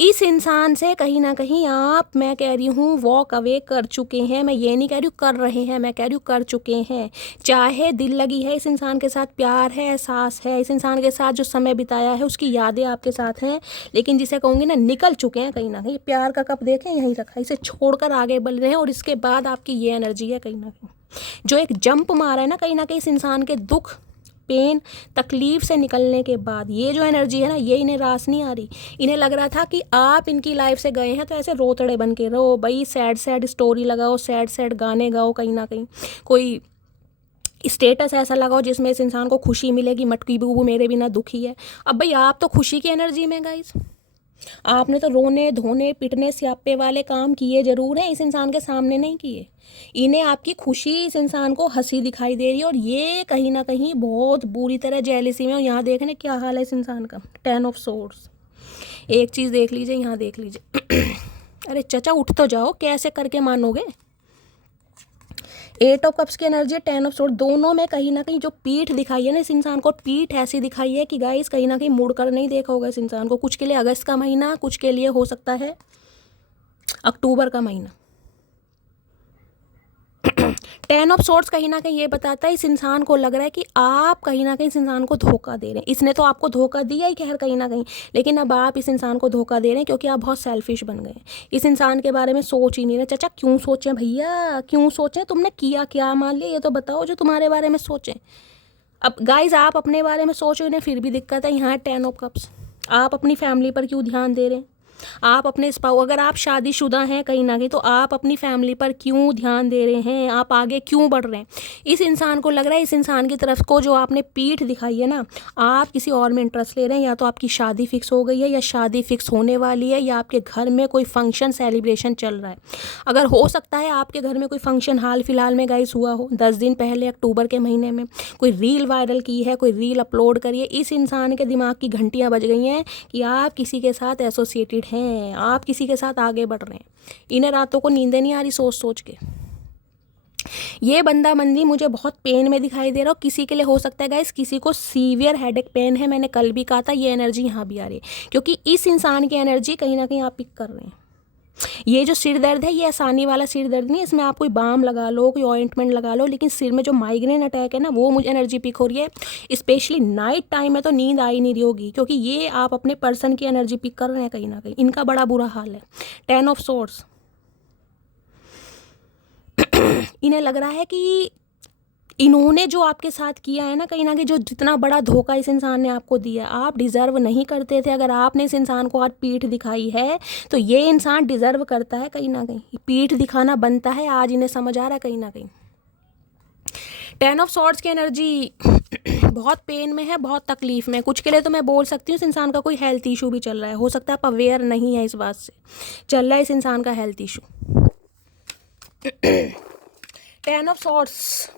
इस इंसान से कहीं ना कहीं आप, मैं कह रही हूँ, वॉक अवे कर चुके हैं। मैं ये नहीं कह रही हूँ कर रहे हैं, मैं कह रही हूँ कर चुके हैं। चाहे दिल लगी है, इस इंसान के साथ प्यार है, एहसास है, इस इंसान के साथ जो समय बिताया है उसकी यादें आपके साथ हैं, लेकिन जिसे कहूँगी ना निकल चुके हैं कहीं ना कहीं। प्यार का कप देखें यहीं रखा, इसे छोड़कर आगे बढ़ रहे हैं और इसके बाद आपकी ये एनर्जी है कहीं ना कहीं जो एक जंप मारा है ना कहीं इस इंसान के दुख, पेन, तकलीफ से निकलने के बाद। ये जो एनर्जी है ना, ये इन्हें रास नहीं आ रही। इन्हें लग रहा था कि आप इनकी लाइफ से गए हैं तो ऐसे रोतड़े बन के रहो भाई, सैड सैड स्टोरी लगाओ, सैड सैड गाने गाओ, कहीं ना कहीं कोई स्टेटस ऐसा लगाओ जिसमें इस इंसान को खुशी मिलेगी, मटकी बूबू मेरे बिना दुखी है। अब भाई आप तो खुशी की एनर्जी में गाइस, आपने तो रोने धोने पिटने स्यापे वाले काम किए जरूर हैं, इस इंसान के सामने नहीं किए। इन्हें आपकी खुशी, इस इंसान को हंसी दिखाई दे रही है और ये कहीं ना कहीं बहुत बुरी तरह जेलिसी में। और यहाँ देखने क्या हाल है इस इंसान का, 10 ऑफ सोर्ड्स। एक चीज़ देख लीजिए, यहाँ देख लीजिए। अरे चचा उठ तो जाओ, कैसे करके मानोगे। 8 ऑफ कप्स की एनर्जी, 10 ऑफ सोर्ड, दोनों में कहीं ना कहीं जो पीठ दिखाई है ना इस इंसान को, पीठ ऐसी दिखाई है कि गाइस कहीं ना कहीं मुड़ कर नहीं देखा होगा इस इंसान को। कुछ के लिए अगस्त का महीना, कुछ के लिए हो सकता है अक्टूबर का महीना। 10 ऑफ सोर्ड्स कहीं ना कहीं ये बताता है इस इंसान को लग रहा है कि आप कहीं ना कहीं इस इंसान को धोखा दे रहे हैं। इसने तो आपको धोखा दिया ही खैर कहीं ना कहीं, लेकिन अब आप इस इंसान को धोखा दे रहे हैं क्योंकि आप बहुत सेल्फिश बन गए। इस इंसान के बारे में सोच ही नहीं रहे। चाचा क्यों सोचें भैया, क्यों सोचें, तुमने किया क्या मान लिया, ये तो बताओ जो तुम्हारे बारे में सोचें। अब गाइज आप अपने बारे में सोच रहे हैं फिर भी दिक्कत है। यहाँ 10 ऑफ कप्स, आप अपनी फैमिली पर क्यों ध्यान दे रहे हैं, आप अपने स्पाउ, अगर आप शादीशुदा हैं कहीं ना कहीं तो आप अपनी फैमिली पर क्यों ध्यान दे रहे हैं, आप आगे क्यों बढ़ रहे हैं। इस इंसान को लग रहा है इस इंसान की तरफ को जो आपने पीठ दिखाई है ना, आप किसी और में इंटरेस्ट ले रहे हैं। या तो आपकी शादी फिक्स हो गई है, या शादी फिक्स होने वाली है, या आपके घर में कोई फंक्शन सेलिब्रेशन चल रहा है। अगर हो सकता है आपके घर में कोई फंक्शन हाल फिलहाल में गाइस हुआ हो, 10 दिन पहले अक्टूबर के महीने में कोई रील वायरल की है, कोई रील अपलोड करिए, इस इंसान के दिमाग की घंटियाँ बज गई हैं कि आप किसी के साथ एसोसिएटेड हैं, आप किसी के साथ आगे बढ़ रहे हैं। इन्हें रातों को नींदें नहीं आ रही सोच सोच के। ये बंदा मंदी मुझे बहुत पेन में दिखाई दे रहा हो। किसी के लिए हो सकता है गाइस किसी को सीवियर हेडेक पेन है, मैंने कल भी कहा था ये एनर्जी यहाँ भी आ रही है क्योंकि इस इंसान की एनर्जी कहीं ना कहीं आप पिक कर रहे हैं। ये जो सिर दर्द है ये आसानी वाला सिर दर्द नहीं, इसमें आप कोई बाम लगा लो, कोई ऑइंटमेंट लगा लो, लेकिन सिर में जो माइग्रेन अटैक है ना वो मुझे एनर्जी पिक हो रही है। स्पेशली नाइट टाइम में तो नींद आ ही नहीं रही होगी क्योंकि ये आप अपने पर्सन की एनर्जी पिक कर रहे हैं कहीं ना कहीं। इनका बड़ा बुरा हाल है। 10 ऑफ सोर्ड्स, इन्हें लग रहा है कि इन्होंने जो आपके साथ किया है ना कहीं जो जितना बड़ा धोखा इस इंसान ने आपको दिया, आप डिज़र्व नहीं करते थे। अगर आपने इस इंसान को आज पीठ दिखाई है तो ये इंसान डिज़र्व करता है कहीं ना कहीं, पीठ दिखाना बनता है। आज इन्हें समझ आ रहा है कहीं ना कहीं। 10 ऑफ सॉर्ड्स की एनर्जी बहुत पेन में है, बहुत तकलीफ में। कुछ के लिए तो मैं बोल सकती हूँ इस इंसान का कोई हेल्थ इशू भी चल रहा है, हो सकता है आप अवेयर नहीं है इस बात से, चल रहा है इस इंसान का health issue. 10 of swords,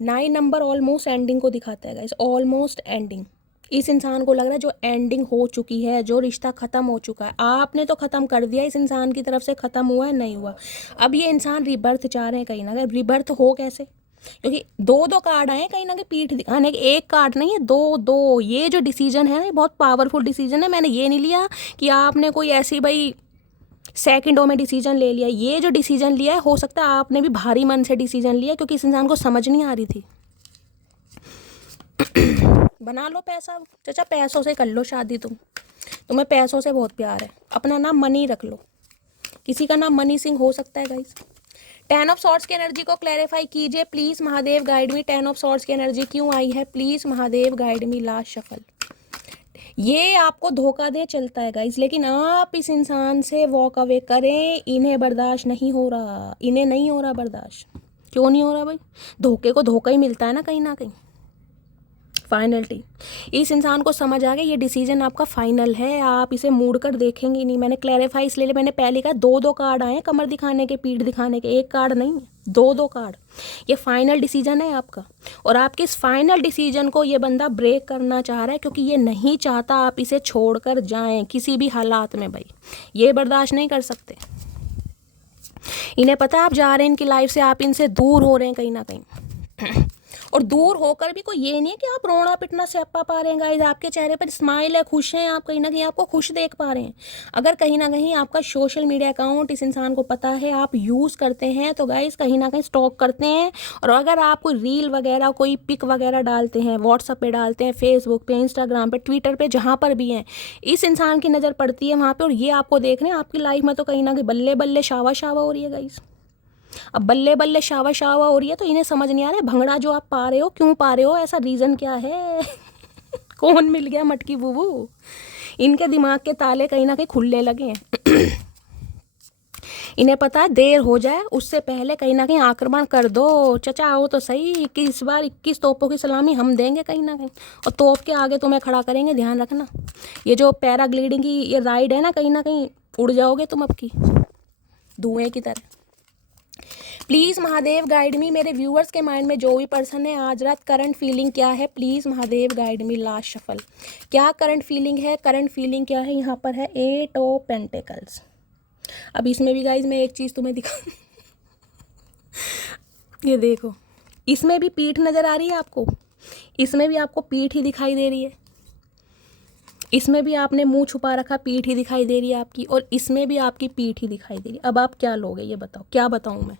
9 number almost ending को दिखाता है गाइस, ऑलमोस्ट एंडिंग। इस इंसान को लग रहा है जो एंडिंग हो चुकी है, जो रिश्ता ख़त्म हो चुका है, आपने तो ख़त्म कर दिया, इस इंसान की तरफ से ख़त्म हुआ है नहीं हुआ। अब ये इंसान रिबर्थ चाह रहे हैं कहीं ना कहीं। रिबर्थ हो कैसे, क्योंकि दो कार्ड आए कहीं ना कहीं पीठ दिखाने, एक कार्ड नहीं है, दो। ये जो डिसीजन है ना बहुत पावरफुल डिसीजन है। मैंने ये नहीं लिया कि आपने कोई ऐसी भाई सेकंडों में डिसीजन ले लिया। ये जो डिसीजन लिया है हो सकता है आपने भी भारी मन से डिसीजन लिया क्योंकि इस इंसान को समझ नहीं आ रही थी। बना लो पैसा चाचा, पैसों से कर लो शादी। तुम्हें पैसों से बहुत प्यार है, अपना नाम मनी रख लो, किसी का नाम मनी सिंह हो सकता है गाइस। 10 ऑफ सॉर्ड्स की एनर्जी को क्लैरिफाई कीजिए please Mahadev guide me. 10 of swords की एनर्जी क्यों आई है please Mahadev guide me. Last shuffle, ये आपको धोखा दे चलता है गाइस, लेकिन आप इस इंसान से वॉक अवे करें, इन्हें बर्दाश्त नहीं हो रहा, इन्हें नहीं हो रहा बर्दाश्त। क्यों नहीं हो रहा भाई, धोखे को धोखा ही मिलता है ना कहीं। फाइनलिटी, इस इंसान को समझ आ गया ये डिसीजन आपका फाइनल है, आप इसे मोड़ कर देखेंगे नहीं। मैंने क्लैरिफाई इसलिए मैंने पहले कहा 2-2 कार्ड आए हैं कमर दिखाने के, पीठ दिखाने के, एक कार्ड नहीं है, 2-2 कार्ड। ये फाइनल डिसीजन है आपका, और आपके इस फाइनल डिसीजन को ये बंदा ब्रेक करना चाह रहा है, क्योंकि ये नहीं चाहता आप इसे छोड़कर जाएं किसी भी हालात में। भाई ये बर्दाश्त नहीं कर सकते। इन्हें पता है आप जा रहे हैं इनकी लाइफ से, आप इनसे दूर हो रहे हैं कहीं ना कहीं। और दूर होकर भी कोई ये नहीं है कि आप रोना पिटना स्यापा पा रहे हैं गाइज, आपके चेहरे पर स्माइल है, खुश हैं आप, कहीं ना कहीं आपको खुश देख पा रहे हैं। अगर कहीं ना कहीं आपका सोशल मीडिया अकाउंट इस इंसान को पता है, आप यूज़ करते हैं, तो गाइज कहीं ना कहीं स्टॉक करते हैं। और अगर आप कोई रील वगैरह, कोई पिक वगैरह डालते हैं, व्हाट्सअप पे डालते हैं, फेसबुक पे, इंस्टाग्राम पे, ट्विटर पे, जहाँ पर भी हैं, इस इंसान की नज़र पड़ती है वहाँ पर, और ये आपको देख रहे हैं, आपकी लाइफ में तो कहीं ना कहीं बल्ले बल्ले शावा शावा हो रही है गाइज। अब बल्ले बल्ले शावा शावा हो रही है, तो इन्हें समझ नहीं आ रहा है भंगड़ा जो आप पा रहे हो क्यों पा रहे हो, ऐसा रीज़न क्या है। कौन मिल गया मटकी बुबू। इनके दिमाग के ताले कहीं ना कहीं खुलने लगे हैं। इन्हें पता है देर हो जाए उससे पहले कहीं ना कहीं आक्रमण कर दो। चचा आओ तो सही, इस बार 21 तोपों की सलामी हम देंगे कहीं ना कहीं, और तोप के आगे तुम्हें खड़ा करेंगे, ध्यान रखना। ये जो पैराग्लाइडिंग की ये राइड है ना, कहीं ना कहीं उड़ जाओगे तुम अब की धुएं की तरह। प्लीज़ महादेव गाइड मी, मेरे व्यूअर्स के माइंड में जो भी पर्सन है आज रात करंट फीलिंग क्या है, please Mahadev guide me. Last shuffle, क्या करंट फीलिंग है, करंट फीलिंग क्या है। यहाँ पर है 8 ऑफ पेंटिकल्स। अब इसमें भी गाइज मैं एक चीज़ तुम्हें दिखा। ये देखो, इसमें भी पीठ नज़र आ रही है आपको, इसमें भी आपको पीठ ही दिखाई दे रही है, इसमें भी आपने मुंह छुपा रखा, पीठ ही दिखाई दे रही है आपकी, और इसमें भी आपकी पीठ ही दिखाई दे रही है। अब आप क्या लोगे ये बताओ, क्या बताऊं मैं।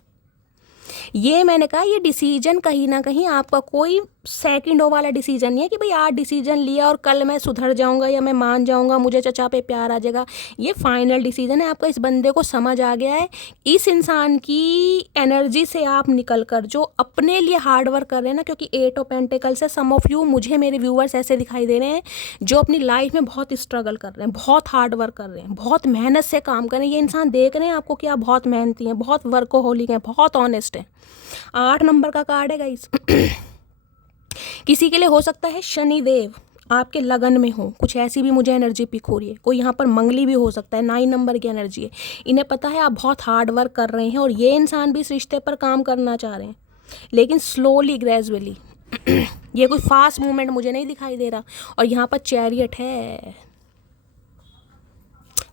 ये मैंने कहा ये डिसीजन कहीं ना कहीं आपका कोई सेकंडों वाला डिसीजन नहीं है कि भाई आज डिसीजन लिया और कल मैं सुधर जाऊंगा या मैं मान जाऊंगा, मुझे चचा पे प्यार आ जाएगा। ये फाइनल डिसीजन है आपका। इस बंदे को समझ आ गया है, इस इंसान की एनर्जी से आप निकल कर जो अपने लिए हार्ड वर्क कर रहे हैं ना, क्योंकि 8 ऑफ पेंटिकल्स है। सम ऑफ यू, मुझे मेरे व्यूअर्स ऐसे दिखाई दे रहे हैं जो अपनी लाइफ में बहुत स्ट्रगल कर रहे हैं, बहुत हार्ड वर्क कर रहे हैं, बहुत मेहनत से काम कर रहे हैं। ये इंसान देख रहे हैं आपको कि आप बहुत मेहनती हैं, बहुत वर्कोहोलिक हैं, बहुत ऑनेस्ट हैं। 8 नंबर का कार्ड है गाइस। किसी के लिए हो सकता है शनिदेव आपके लगन में हो, कुछ ऐसी भी मुझे एनर्जी पिक हो रही है। कोई यहाँ पर मंगली भी हो सकता है, 9 नंबर की एनर्जी है। इन्हें पता है आप बहुत हार्ड वर्क कर रहे हैं, और ये इंसान भी इस रिश्ते पर काम करना चाह रहे हैं, लेकिन स्लोली, ग्रेजुअली। ये कोई फास्ट मूवमेंट मुझे नहीं दिखाई दे रहा। और यहाँ पर चैरियट है।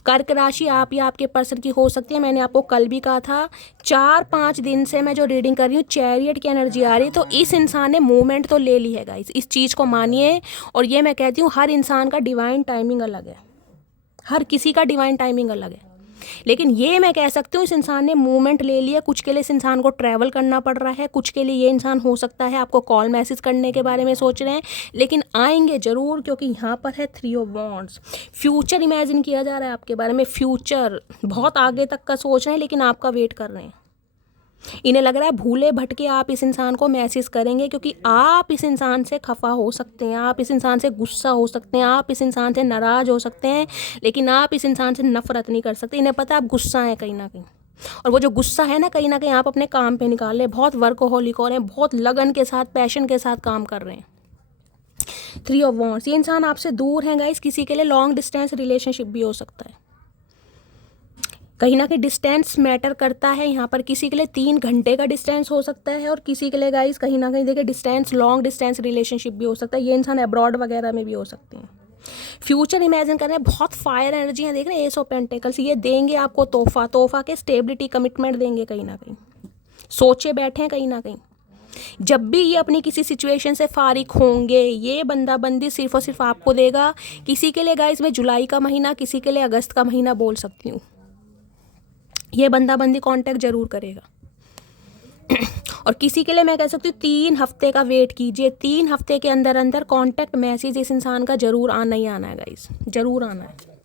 कर्क राशि आप या आपके पर्सन की हो सकती है। मैंने आपको कल भी कहा था, 4-5 दिन से मैं जो रीडिंग कर रही हूँ, चैरियट की एनर्जी आ रही है। तो इस इंसान ने मूवमेंट तो ले ली है गाइस, इस चीज़ को मानिए। और ये मैं कहती हूँ, हर इंसान का डिवाइन टाइमिंग अलग है, हर किसी का डिवाइन टाइमिंग अलग है। लेकिन ये मैं कह सकती हूँ इस इंसान ने मूवमेंट ले लिया। कुछ के लिए इस इंसान को ट्रैवल करना पड़ रहा है, कुछ के लिए ये इंसान हो सकता है आपको कॉल मैसेज करने के बारे में सोच रहे हैं, लेकिन आएंगे ज़रूर, क्योंकि यहाँ पर है 3 ऑफ वॉन्ड्स। फ्यूचर इमेजिन किया जा रहा है आपके बारे में, फ्यूचर बहुत आगे तक का सोच रहे हैं, लेकिन आपका वेट कर रहे हैं। इन्हें लग रहा है भूले भटके आप इस इंसान को मैसेज करेंगे, क्योंकि आप इस इंसान से खफा हो सकते हैं, आप इस इंसान से गुस्सा हो सकते हैं, आप इस इंसान से नाराज़ हो सकते हैं, लेकिन आप इस इंसान से नफरत नहीं कर सकते। इन्हें पता है आप गुस्सा हैं कहीं ना कहीं, और वो जो गुस्सा है ना, कहीं आप अपने काम पे निकाल रहे हैं। बहुत वर्कोहोलिक हो रहे हैं, बहुत लगन के साथ, पैशन के साथ काम कर रहे हैं। 3 ऑफ वॉन्ड्स, ये इंसान आपसे दूर है गाइस। किसी के लिए लॉन्ग डिस्टेंस रिलेशनशिप भी हो सकता है, कहीं ना कहीं डिस्टेंस मैटर करता है। यहाँ पर किसी के लिए 3 घंटे का डिस्टेंस हो सकता है, और किसी के लिए गाइस कहीं ना कहीं देखिए डिस्टेंस, लॉन्ग डिस्टेंस रिलेशनशिप भी हो सकता है। ये इंसान अब्रॉड वगैरह में भी हो सकते हैं। फ्यूचर इमेजिन कर रहे हैं, बहुत फायर एनर्जी है, देख रहे हैं एस ऑफ पेंटिकल्स। ये देंगे आपको तोहफा के स्टेबिलिटी, कमिटमेंट देंगे कहीं ना कहीं। सोचे बैठे हैं कहीं ना कहीं, जब भी ये अपनी किसी सिचुएशन से फारिग होंगे, ये बंदाबंदी सिर्फ और सिर्फ आपको देगा। किसी के लिए गाइस मैं जुलाई का महीना, किसी के लिए अगस्त का महीना बोल सकती हूँ। ये बंदाबंदी कांटेक्ट जरूर करेगा। और किसी के लिए मैं कह सकती हूँ 3 हफ्ते का वेट कीजिए। 3 हफ्ते के अंदर अंदर कांटेक्ट मैसेज इस इंसान का जरूर आना ही आना है गाइस, जरूर आना है।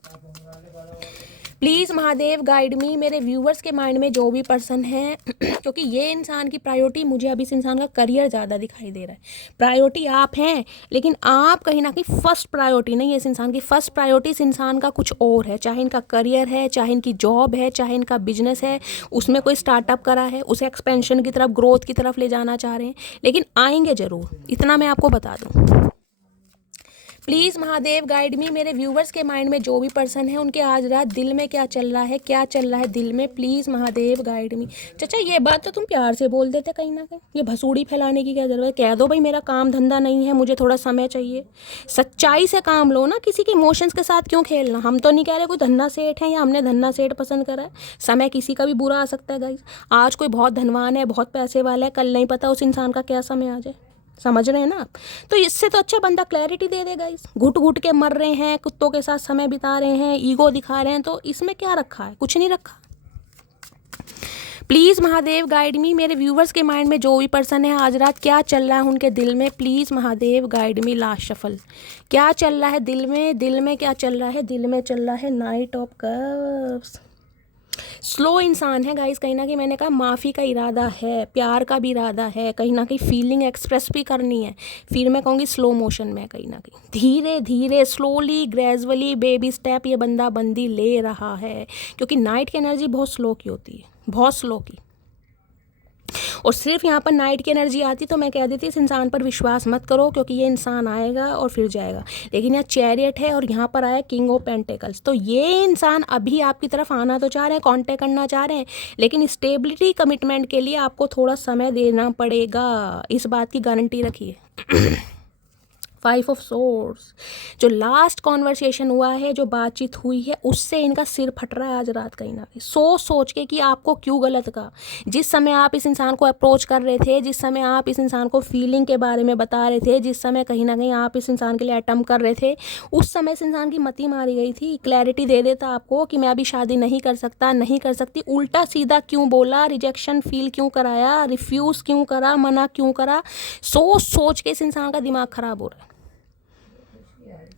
प्लीज़ महादेव गाइड मी, मेरे व्यूवर्स के माइंड में जो भी पर्सन है, क्योंकि ये इंसान की प्रायोरिटी, मुझे अभी इस इंसान का करियर ज़्यादा दिखाई दे रहा है। प्रायोरिटी आप हैं, लेकिन आप कहीं ना कहीं फर्स्ट प्रायोरिटी नहीं है इस इंसान की। फर्स्ट प्रायोरिटी इस इंसान का कुछ और है, चाहे इनका करियर है, चाहे इनकी जॉब है, चाहे इनका बिजनेस है, उसमें कोई स्टार्टअप करा है, उसे एक्सपेंशन की तरफ, ग्रोथ की तरफ ले जाना चाह रहे हैं, लेकिन आएंगे ज़रूर, इतना मैं आपको बता दूँ। प्लीज़ महादेव गाइड मी, मेरे व्यूवर्स के माइंड में जो भी पर्सन है उनके आज रात दिल में क्या चल रहा है, क्या चल रहा है दिल में, प्लीज़ महादेव गाइड मी। चाचा ये बात तो तुम प्यार से बोल देते कहीं ना कहीं, ये भसूड़ी फैलाने की क्या ज़रूरत है। कह दो भाई मेरा काम धंधा नहीं है, मुझे थोड़ा समय चाहिए। सच्चाई से काम लो ना, किसी के इमोशंस के साथ क्यों खेलना। हम तो नहीं कह रहे कोई धन्ना सेठ है या हमने धन्ना सेठ पसंद करा है। समय किसी का भी बुरा आ सकता है गाइस। आज कोई बहुत धनवान है, बहुत पैसे वाला है, कल नहीं पता उस इंसान का क्या समय आ जाए। समझ रहे हैं ना आप। तो इससे तो अच्छा बंदा क्लैरिटी दे देगा। इस घुट घुट के मर रहे हैं, कुत्तों के साथ समय बिता रहे हैं, ईगो दिखा रहे हैं, तो इसमें क्या रखा है, कुछ नहीं रखा। प्लीज़ महादेव गाइड मी, मेरे व्यूवर्स के माइंड में जो भी पर्सन है आज रात क्या चल रहा है उनके दिल में, please Mahadev guide me. Last shuffle क्या चल रहा है दिल में, दिल में क्या चल रहा है, दिल में चल रहा है नाइट ऑफ कप्स। स्लो इंसान है गाइस, कहीं ना कहीं मैंने कहा माफ़ी का इरादा है, प्यार का भी इरादा है, कहीं ना कहीं फीलिंग एक्सप्रेस भी करनी है। फिर मैं कहूँगी स्लो मोशन में, कहीं ना कहीं धीरे धीरे स्लोली ग्रेजुअली बेबी स्टेप ये बंदा बंदी ले रहा है। क्योंकि नाइट की एनर्जी बहुत स्लो की होती है, बहुत स्लो की। और सिर्फ यहाँ पर नाइट की एनर्जी आती तो मैं कह देती इस इंसान पर विश्वास मत करो, क्योंकि ये इंसान आएगा और फिर जाएगा। लेकिन यहाँ चैरियट है और यहाँ पर आया किंग ऑफ पेंटिकल्स। तो ये इंसान अभी आपकी तरफ आना तो चाह रहे हैं, कांटेक्ट करना चाह रहे हैं, लेकिन स्टेबिलिटी कमिटमेंट के लिए आपको थोड़ा समय देना पड़ेगा, इस बात की गारंटी रखिए। 5 ऑफ सोर्ड्स, जो लास्ट कॉन्वर्सेशन हुआ है, जो बातचीत हुई है, उससे इनका सिर फट रहा है आज रात कहीं ना कहीं, सोच के कि आपको क्यों गलत कहा। जिस समय आप इस इंसान को अप्रोच कर रहे थे, जिस समय आप इस इंसान को फीलिंग के बारे में बता रहे थे, जिस समय कहीं ना कहीं आप इस इंसान के लिए अटेम्प्ट कर रहे थे, उस समय इस इंसान की मति मारी गई थी। क्लैरिटी दे देता आपको कि मैं अभी शादी नहीं कर सकता, नहीं कर सकती। उल्टा सीधा क्यों बोला, रिजेक्शन फील क्यों कराया, रिफ्यूज़ क्यों करा, मना क्यों करा। सोच के इस इंसान का दिमाग ख़राब हो रहा है।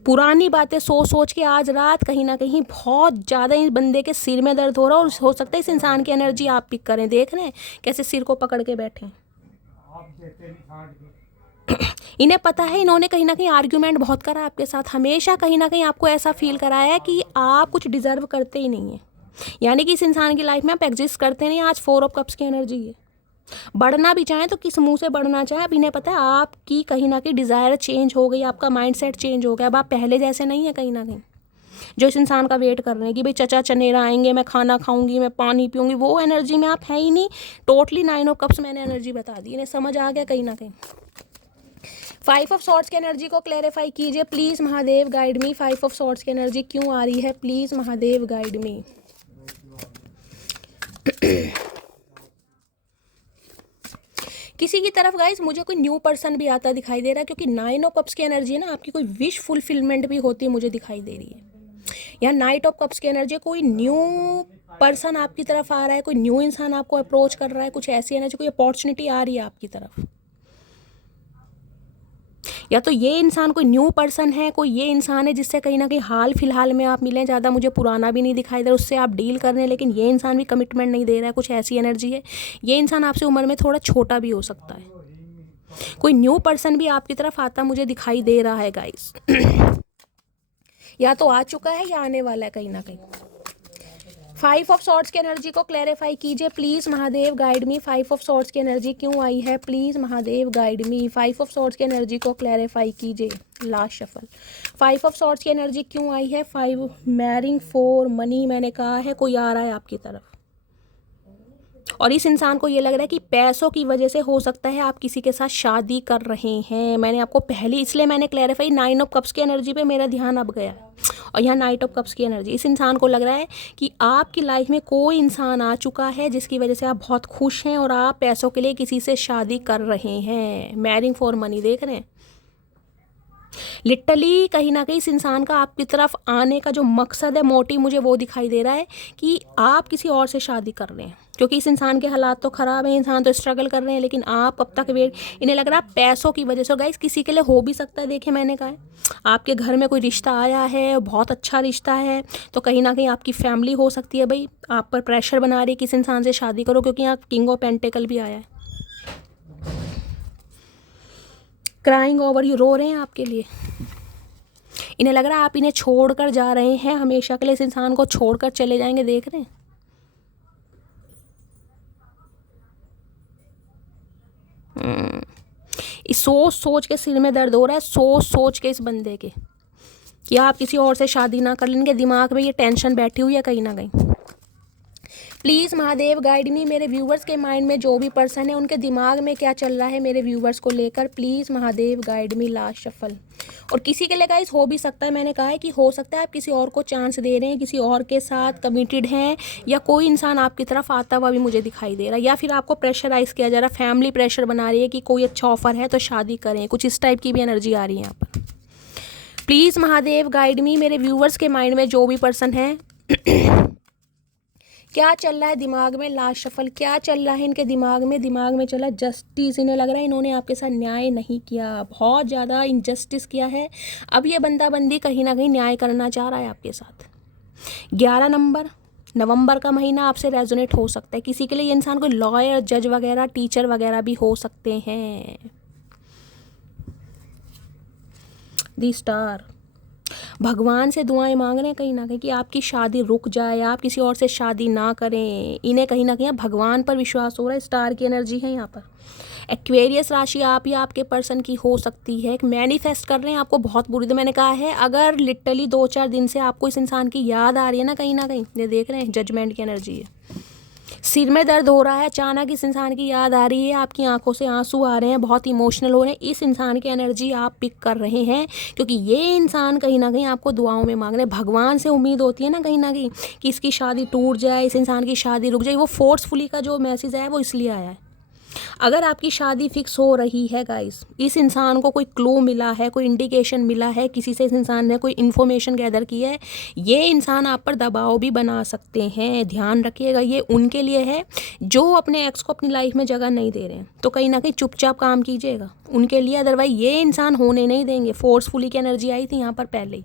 पुरानी बातें सोच के आज रात कहीं ना कहीं बहुत ज़्यादा इस बंदे के सिर में दर्द हो रहा है। और हो सकता है इस इंसान की एनर्जी आप पिक करें। देख रहे हैं कैसे सिर को पकड़ के बैठे हैं। इन्हें पता है, इन्होंने कहीं ना कहीं आर्ग्यूमेंट बहुत करा आपके साथ, हमेशा कहीं ना कहीं आपको ऐसा फील कराया है कि आप कुछ डिजर्व करते ही नहीं है, यानी कि इस इंसान की लाइफ में आप एग्जिस्ट करते नहीं। आज 4 ऑफ कप्स की एनर्जी है। बढ़ना भी चाहें तो किस मुंह से बढ़ना चाहें। अब इन्हें पता है आपकी कहीं ना कहीं डिज़ायर चेंज हो गई, आपका माइंडसेट चेंज हो गया। अब आप पहले जैसे नहीं है कहीं ना कहीं, जो इस इंसान का वेट कर रहे हैं कि भाई चचा चनेरा आएंगे, मैं खाना खाऊंगी, मैं पानी पीऊंगी, वो एनर्जी में आप है ही नहीं। टोटली 9 ऑफ कप्स मैंने एनर्जी बता दी, इन्हें समझ आ गया कहीं ना कहीं। 5 ऑफ सॉर्ड्स की एनर्जी को क्लैरिफाई कीजिए please Mahadev guide me. 5 of swords की एनर्जी क्यों आ रही है, प्लीज़ महादेव गाइड मी। किसी की तरफ गाइस मुझे कोई न्यू पर्सन भी आता दिखाई दे रहा है, क्योंकि 9 ऑफ कप्स की एनर्जी है ना, आपकी कोई विश फुलफिलमेंट भी होती है मुझे दिखाई दे रही है। या 9 ऑफ कप्स की एनर्जी, कोई न्यू पर्सन आपकी तरफ आ रहा है, कोई न्यू इंसान आपको अप्रोच कर रहा है, कुछ ऐसी एनर्जी, कोई अपॉर्चुनिटी आ रही है आपकी तरफ। या तो ये इंसान कोई न्यू पर्सन है, कोई ये इंसान है जिससे कहीं ना कहीं हाल फिलहाल में आप मिले, ज़्यादा मुझे पुराना भी नहीं दिखाई दे रहा, उससे आप डील कर रहे हैं, लेकिन ये इंसान भी कमिटमेंट नहीं दे रहा है, कुछ ऐसी एनर्जी है। ये इंसान आपसे उम्र में थोड़ा छोटा भी हो सकता है। कोई न्यू पर्सन भी आपकी तरफ आता मुझे दिखाई दे रहा है गाइस। या तो आ चुका है या आने वाला है कहीं ना कहीं। 5 ऑफ सॉर्ड्स की एनर्जी को क्लैरिफाई कीजिए please Mahadev guide me. 5 of swords की एनर्जी क्यों आई है, please Mahadev guide me. 5 of swords की एनर्जी को क्लैरिफाई कीजिए। लास्ट शफल 5 ऑफ सॉर्ड्स की एनर्जी क्यों आई है। 5 मैरिंग फॉर मनी, मैंने कहा है कोई आ रहा है आपकी तरफ, और इस इंसान को ये लग रहा है कि पैसों की वजह से हो सकता है आप किसी के साथ शादी कर रहे हैं। मैंने आपको पहले इसलिए मैंने क्लैरिफाई 9 ऑफ कप्स की एनर्जी पे मेरा ध्यान अब गया, और यहाँ 9 ऑफ कप्स की एनर्जी। इस इंसान को लग रहा है कि आपकी लाइफ में कोई इंसान आ चुका है जिसकी वजह से आप बहुत खुश हैं और आप पैसों के लिए किसी से शादी कर रहे हैं। मैरिंग फॉर मनी देख रहे हैं। लिटरली कहीं ना कहीं इस इंसान का आपकी तरफ आने का जो मकसद है, मोटिव, मुझे वो दिखाई दे रहा है कि आप किसी और से शादी कर रहे हैं। क्योंकि इस इंसान के हालात तो ख़राब हैं, इंसान तो स्ट्रगल कर रहे हैं, लेकिन आप अब तक वेट, इन्हें लग रहा है पैसों की वजह से। गाइस किसी के लिए हो भी सकता है, देखिए मैंने कहा है आपके घर में कोई रिश्ता आया है, बहुत अच्छा रिश्ता है, तो कहीं ना कहीं आपकी फैमिली हो सकती है भाई आप पर प्रेशर बना रही है किस इंसान से शादी करो, क्योंकि यहाँ किंग ऑफ पेंटिकल भी आया है। क्राइंग ओवर यू, रो रहे हैं आपके लिए। इन्हें लग रहा है आप इन्हें छोड़कर जा रहे हैं, हमेशा के लिए इस इंसान को छोड़कर चले जाएंगे, देख रहे हैं। इस सोच के सिर में दर्द हो रहा है, सोच के इस बंदे के। कि आप किसी और से शादी ना कर लें, इनके दिमाग में ये टेंशन बैठी हुई है कहीं ना कहीं। प्लीज़ महादेव गाइड मी, मेरे व्यूवर्स के माइंड में जो भी पर्सन है उनके दिमाग में क्या चल रहा है मेरे व्यूवर्स को लेकर, please Mahadev guide me. Last shuffle. और किसी के लिए गाइस हो भी सकता है, मैंने कहा है कि हो सकता है आप किसी और को चांस दे रहे हैं, किसी और के साथ कमिटेड हैं, या कोई इंसान आपकी तरफ आता हुआ भी मुझे दिखाई दे रहा है, या फिर आपको प्रेशराइज किया जा रहा है, फैमिली प्रेशर बना रही है कि कोई अच्छा ऑफर है तो शादी करें, कुछ इस टाइप की भी एनर्जी आ रही है यहाँ पर। प्लीज़ महादेव गाइड मी, मेरे व्यूवर्स के माइंड में जो भी पर्सन है क्या चल रहा है दिमाग में। लास्ट शफल, क्या चल रहा है इनके दिमाग में चला जस्टिस। इन्हें लग रहा है इन्होंने आपके साथ न्याय नहीं किया, बहुत ज़्यादा इनजस्टिस किया है। अब ये बंदा बंदी कहीं ना कहीं न्याय करना चाह रहा है आपके साथ। 11 नवंबर का महीना आपसे रेजोनेट हो सकता है। किसी के लिए ये इंसान कोई लॉयर, जज वगैरह, टीचर वगैरह भी हो सकते हैं। दी स्टार, भगवान से दुआएं मांग रहे हैं कहीं ना कहीं कि आपकी शादी रुक जाए, आप किसी और से शादी ना करें। इन्हें कहीं ना कहीं भगवान पर विश्वास हो रहा है। स्टार की एनर्जी है यहाँ पर। एक्वेरियस राशि आप या आपके पर्सन की हो सकती है। मैनिफेस्ट कर रहे हैं आपको बहुत बुरी। तो मैंने कहा है अगर लिटरली 2-4 दिन से आपको इस इंसान की याद आ रही है ना कहीं ना कहीं, ये देख रहे हैं जजमेंट की एनर्जी है। सिर में दर्द हो रहा है, अचानक इस इंसान की याद आ रही है, आपकी आंखों से आंसू आ रहे हैं, बहुत इमोशनल हो रहे हैं, इस इंसान की एनर्जी आप पिक कर रहे हैं, क्योंकि ये इंसान कहीं ना कहीं आपको दुआओं में मांग रहे हैं। भगवान से उम्मीद होती है ना कहीं कि इसकी शादी टूट जाए, इस इंसान की शादी रुक जाए। वो फोर्सफुली का जो मैसेज है वो इसलिए आया है। अगर आपकी शादी फिक्स हो रही है गाइस, इस इंसान को कोई क्लू मिला है, कोई इंडिकेशन मिला है, किसी से इस इंसान ने कोई इन्फॉर्मेशन गैदर की है, ये इंसान आप पर दबाव भी बना सकते हैं। ध्यान रखिएगा, ये उनके लिए है जो अपने एक्स को अपनी लाइफ में जगह नहीं दे रहे हैं। तो कहीं ना कहीं चुपचाप काम कीजिएगा उनके लिए, अदरवाइज ये इंसान होने नहीं देंगे। फोर्सफुली की एनर्जी आई थी यहाँ पर पहले ही।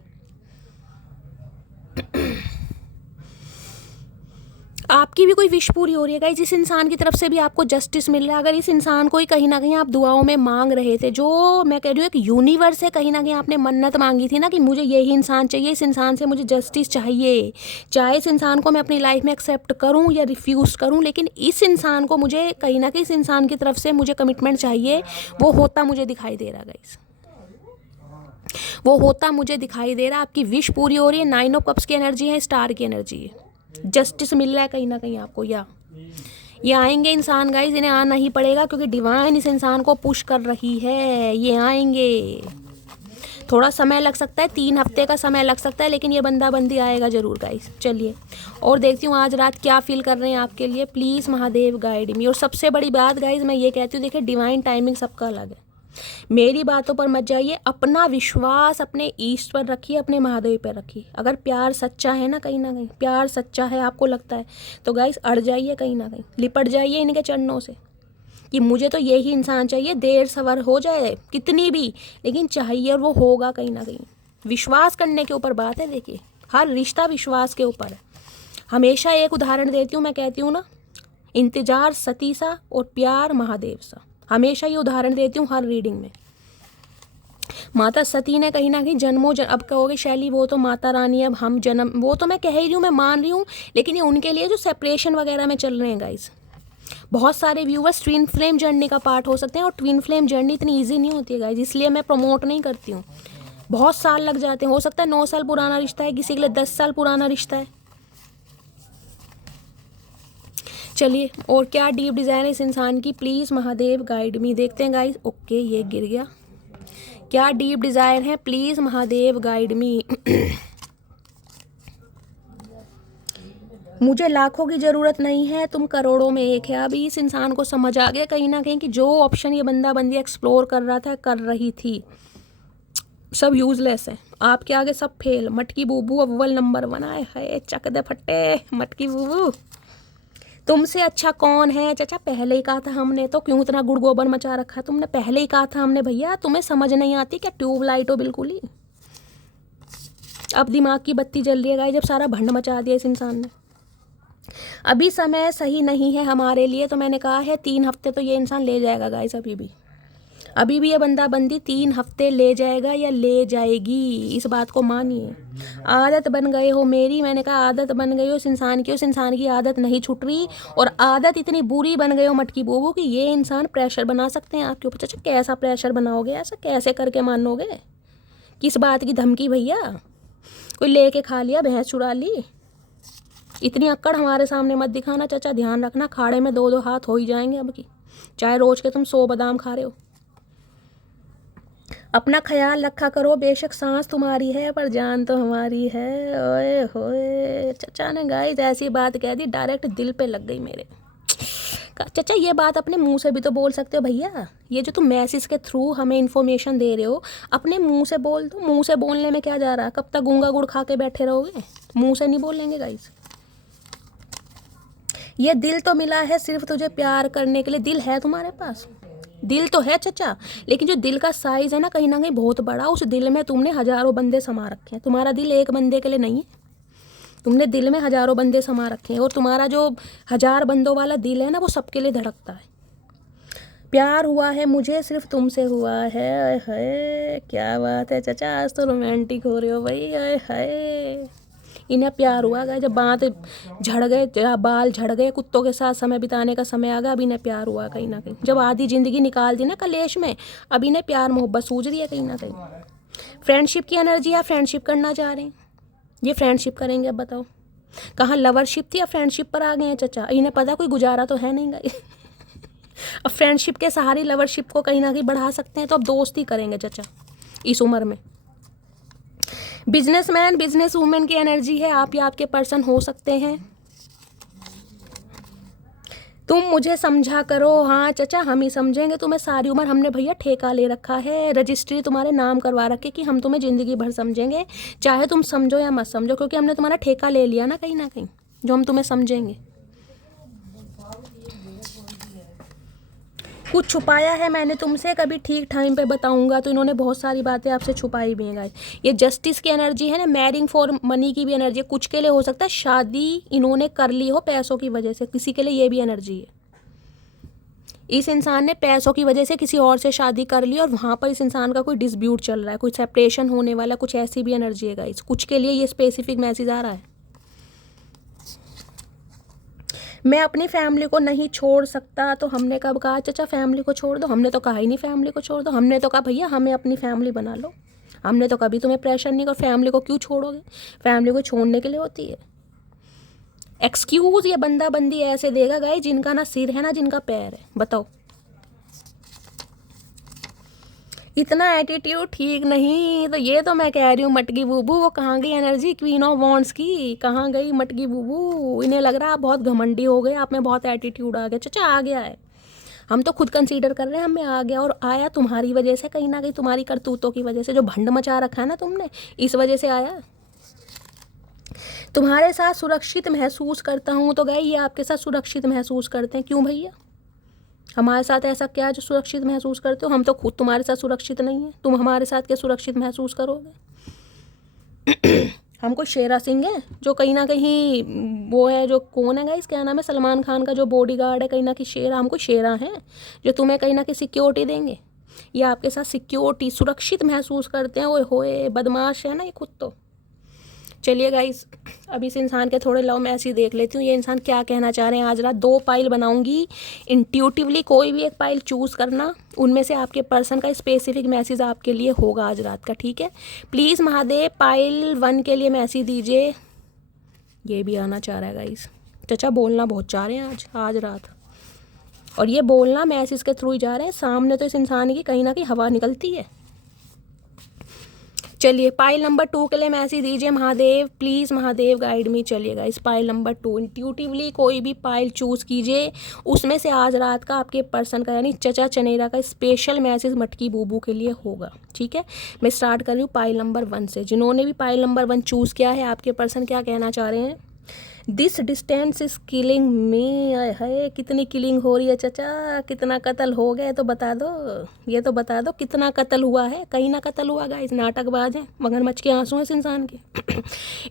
आपकी भी कोई विश पूरी हो रही है गाइस, इस इंसान की तरफ से भी आपको जस्टिस मिल रहा है। अगर इस इंसान को ही कहीं ना कहीं आप दुआओं में मांग रहे थे, जो मैं कह रही हूँ एक यूनिवर्स है, कहीं ना कहीं आपने मन्नत मांगी थी ना कि मुझे यही इंसान चाहिए, इस इंसान से मुझे जस्टिस चाहिए, चाहे इस इंसान को मैं अपनी लाइफ में एक्सेप्ट करूँ या रिफ्यूज़ करूँ, लेकिन इस इंसान को मुझे कहीं ना कहीं इस इंसान की तरफ से मुझे कमिटमेंट चाहिए। वो होता मुझे दिखाई दे रहा गाइस, वो होता मुझे दिखाई दे रहा। आपकी विश पूरी हो रही है। 9 ऑफ कप्स की एनर्जी है, स्टार की एनर्जी है। जस्टिस मिल रहा है कहीं ना कहीं आपको। या ये आएंगे इंसान गाइस, इन्हें आना ही पड़ेगा क्योंकि डिवाइन इस इंसान को पुश कर रही है। ये आएंगे, थोड़ा समय लग सकता है, 3 हफ्ते का समय लग सकता है, लेकिन ये बंदा बंदी आएगा ज़रूर गाइस। चलिए और देखती हूँ आज रात क्या फील कर रहे हैं आपके लिए। प्लीज़ महादेव गाइड मी। और सबसे बड़ी बात गाइस मैं ये कहती हूँ, देखिए डिवाइन टाइमिंग सबका अलग है। मेरी बातों पर मत जाइए, अपना विश्वास अपने ईश्वर पर रखिए, अपने महादेव पर रखिए। अगर प्यार सच्चा है ना कहीं प्यार सच्चा है आपको लगता है, तो गाइस अड़ जाइए कहीं ना कहीं, लिपट जाइए इनके चरणों से कि मुझे तो यही इंसान चाहिए। देर सवर हो जाए कितनी भी, लेकिन चाहिए, और वो होगा कहीं ना कहीं। विश्वास करने के ऊपर बात है। देखिए हर रिश्ता विश्वास के ऊपर है। हमेशा एक उदाहरण देती हूँ, मैं कहती हूँ ना, इंतजार सती सा और प्यार महादेव सा। हमेशा ये उदाहरण देती हूँ हर रीडिंग में। माता सती ने कहीं ना कहीं जन्मों अब कहोगे शैली वो तो माता रानी, अब हम जन्म, वो तो मैं कह ही रही हूँ, मैं मान रही हूँ, लेकिन ये उनके लिए जो सेपरेशन वगैरह में चल रहे हैं गाइस। बहुत सारे व्यूवर्स ट्विन फ्लेम जर्नी का पार्ट हो सकते हैं, और ट्विन फ्लेम जर्नी इतनी ईजी नहीं होती है गाइस, इसलिए मैं प्रमोट नहीं करती हूँ। बहुत साल लग जाते हैं। हो सकता है 9 साल पुराना रिश्ता है, किसी के लिए 10 साल पुराना रिश्ता है। चलिए और क्या डीप डिज़ाइन है इस इंसान की, प्लीज़ महादेव गाइड मी। देखते हैं गाइस। ओके ये गिर गया। क्या डीप डिज़ायर है, प्लीज़ महादेव गाइड मी। मुझे लाखों की ज़रूरत नहीं है, तुम करोड़ों में एक है। अभी इस इंसान को समझ आ गया कहीं ना कहीं कि जो ऑप्शन ये बंदा बंदी एक्सप्लोर कर रहा था, कर रही थी, सब यूजलेस है। आपके आगे सब फेल। मटकी बूबू अव्वल नंबर 1 आए है, चक दे फट्टे मटकी बूबू। तुमसे अच्छा कौन है चाचा, पहले ही कहा था हमने, तो क्यों इतना गुड़ गोबर मचा रखा है तुमने। पहले ही कहा था हमने भैया, तुम्हें समझ नहीं आती क्या, ट्यूबलाइट हो बिल्कुल ही। अब दिमाग की बत्ती जल रही है गाइस, जब सारा भंड मचा दिया इस इंसान ने। अभी समय सही नहीं है हमारे लिए, तो मैंने कहा है 3 हफ्ते तो ये इंसान ले जाएगा गाइस। अभी भी ये बंदा बंदी 3 हफ्ते ले जाएगा या ले जाएगी, इस बात को मानिए। आदत बन गए हो मेरी, मैंने कहा आदत बन गई हो इस इंसान की आदत नहीं छूट रही। और आदत इतनी बुरी बन गई हो मटकी बोबू कि ये इंसान प्रेशर बना सकते हैं आपके ऊपर। चाचा कैसा प्रेशर बनाओगे, ऐसा कैसे करके मानोगे, किस बात की धमकी भैया। कोई लेके खा लिया, भैंस चुरा ली। इतनी अक्कड़ हमारे सामने मत दिखाना चाचा, ध्यान रखना खाड़े में 2-2 हाथ हो ही जाएंगे अब की, चाहे रोज के तुम 100 बादाम खा रहे हो। अपना ख्याल रखा करो, बेशक सांस तुम्हारी है पर जान तो हमारी है। ओए होए, चचा ने गाइस ऐसी बात कह दी, डायरेक्ट दिल पे लग गई मेरे। चचा ये बात अपने मुंह से भी तो बोल सकते हो भैया, ये जो तुम मैसेज के थ्रू हमें इन्फॉर्मेशन दे रहे हो अपने मुंह से बोल दो। मुंह से बोलने में क्या जा रहा है, कब तक गूंगा गुड़ खा के बैठे रहोगे, मुंह से नहीं बोलेंगे गाइस। ये दिल तो मिला है सिर्फ तुझे प्यार करने के लिए, दिल है तुम्हारे पास, दिल तो है चचा, लेकिन जो दिल का साइज है ना कहीं बहुत बड़ा, उस दिल में तुमने हजारों बंदे समा रखे हैं। तुम्हारा दिल एक बंदे के लिए नहीं है, तुमने दिल में हजारों बंदे समा रखे हैं, और तुम्हारा जो 1000 बंदों वाला दिल है ना वो सबके लिए धड़कता है। प्यार हुआ है मुझे सिर्फ तुमसे हुआ है। हाय क्या बात है चचा, आज तो रोमांटिक हो रहे हो भाई। हाय इन्हें प्यार हुआ गया, जब बात झड़ गए, बाल झड़ गए, कुत्तों के साथ समय बिताने का समय आ गया, अब इन्हें प्यार हुआ कहीं ना कहीं। जब आधी ज़िंदगी निकाल दी ना कलेश में, अब इन्हें प्यार मोहब्बत सूझ रही है कहीं ना कहीं। फ्रेंडशिप की एनर्जी, आप फ्रेंडशिप करना चाह रहे हैं, ये फ्रेंडशिप करेंगे। अब बताओ कहाँ लवरशिप थी, अब फ्रेंडशिप पर आ गए हैं चचा। इन्हें पता कोई गुजारा तो है नहीं गई अब फ्रेंडशिप के सहारे लवरशिप को कहीं ना कहीं बढ़ा सकते हैं, तो अब दोस्ती करेंगे चचा इस उम्र में। बिजनेसमैन बिजनेस वूमेन की एनर्जी है, आप या आपके पर्सन हो सकते हैं। तुम मुझे समझा करो। हाँ चचा हम ही समझेंगे तुम्हें, सारी उम्र हमने भैया ठेका ले रखा है, रजिस्ट्री तुम्हारे नाम करवा रखे कि हम तुम्हें ज़िंदगी भर समझेंगे, चाहे तुम समझो या मत समझो, क्योंकि हमने तुम्हारा ठेका ले लिया ना कहीं जो हम तुम्हें समझेंगे। कुछ छुपाया है मैंने तुमसे, कभी ठीक टाइम पे बताऊंगा। तो इन्होंने बहुत सारी बातें आपसे छुपाई भी हैं गाइस। ये जस्टिस की एनर्जी है ना, मैरिंग फॉर मनी की भी एनर्जी है। कुछ के लिए हो सकता है शादी इन्होंने कर ली हो पैसों की वजह से, किसी के लिए ये भी एनर्जी है। इस इंसान ने पैसों की वजह से किसी और से शादी कर ली और वहाँ पर इस इंसान का कोई डिस्प्यूट चल रहा है, कोई सेपरेशन होने वाला, कुछ ऐसी भी एनर्जी है गाइस। कुछ के लिए ये स्पेसिफिक मैसेज आ रहा है। मैं अपनी फैमिली को नहीं छोड़ सकता, तो हमने कब कहा चचा फैमिली को छोड़ दो, हमने तो कहा ही नहीं फैमिली को छोड़ दो। हमने तो कहा भैया हमें अपनी फैमिली बना लो, हमने तो कभी तुम्हें प्रेशर नहीं कर। फैमिली को क्यों छोड़ोगे, फैमिली को छोड़ने के लिए होती है। एक्सक्यूज़ ये बंदा बंदी ऐसे देगा गाइस जिनका ना सिर है ना जिनका पैर है। बताओ इतना एटीट्यूड ठीक नहीं। तो ये तो मैं कह रही हूँ मटकी बूबू, वो कहाँ गई एनर्जी क्वीन ऑफ वॉन्ड्स की, कहाँ गई मटकी बूबू। इन्हें लग रहा है आप बहुत घमंडी हो गए, आप में बहुत एटीट्यूड आ गया। चचा आ गया है, हम तो खुद कंसीडर कर रहे हैं हमें आ गया, और आया तुम्हारी वजह से, कहीं ना कहीं तुम्हारी करतूतों की वजह से, जो भंड मचा रखा है ना तुमने, इस वजह से आया। तुम्हारे साथ सुरक्षित महसूस करता हूँ, तो गए ये आपके साथ सुरक्षित महसूस करते हैं। क्यों भैया, हमारे साथ ऐसा क्या है जो सुरक्षित महसूस करते हो? हम तो खुद तुम्हारे साथ सुरक्षित नहीं है, तुम हमारे साथ क्या सुरक्षित महसूस करोगे? हम कोई शेरा सिंह है जो कहीं ना कहीं वो है, जो कौन है गाइस, क्या नाम है, सलमान खान का जो बॉडीगार्ड है कहीं ना कहीं शेरा। हम कोई शेरा हैं जो तुम्हें कहीं ना कहीं सिक्योरिटी देंगे? ये आपके साथ सिक्योरिटी सुरक्षित महसूस करते हैं। ओए होए बदमाश है ना ये खुद तो। चलिए गाइस अब इस इंसान के थोड़े लव मैसेज देख लेती हूँ, ये इंसान क्या कहना चाह रहे हैं। आज रात 2 पाइल बनाऊंगी, इंट्यूटिवली कोई भी एक पाइल चूज़ करना, उनमें से आपके पर्सन का स्पेसिफिक मैसेज आपके लिए होगा आज रात का, ठीक है। प्लीज़ महादेव पाइल 1 के लिए मैसेज दीजिए। ये भी आना चाह रहा है गाइस, चचा बोलना बहुत चाह रहे हैं आज रात, और ये बोलना मैसेज के थ्रू ही जा रहे हैं। सामने तो इस इंसान की कहीं ना कहीं हवा निकलती है। चलिए पाइल नंबर 2 के लिए मैसेज दीजिए महादेव, प्लीज़ महादेव गाइड मी। चलिएगा इस पाइल नंबर 2 इंट्यूटिवली कोई भी पाइल चूज़ कीजिए, उसमें से आज रात का आपके पर्सन का यानी चचा चनेरा का स्पेशल मैसेज मटकी बूबू के लिए होगा, ठीक है। मैं स्टार्ट कर रही हूँ पाइल नंबर 1 से। जिन्होंने भी पाइल नंबर 1 चूज़ किया है, आपके पर्सन क्या कहना चाह रहे हैं। दिस डिस्टेंस इज किलिंग मी। है कितनी किलिंग हो रही है चचा, कितना कत्ल हो गया तो बता दो, ये तो बता दो कितना कत्ल हुआ है। कहीं ना कत्ल हुआ गाइस, नाटकबाज है, मगरमच्छ के आंसू हैं इस इंसान के।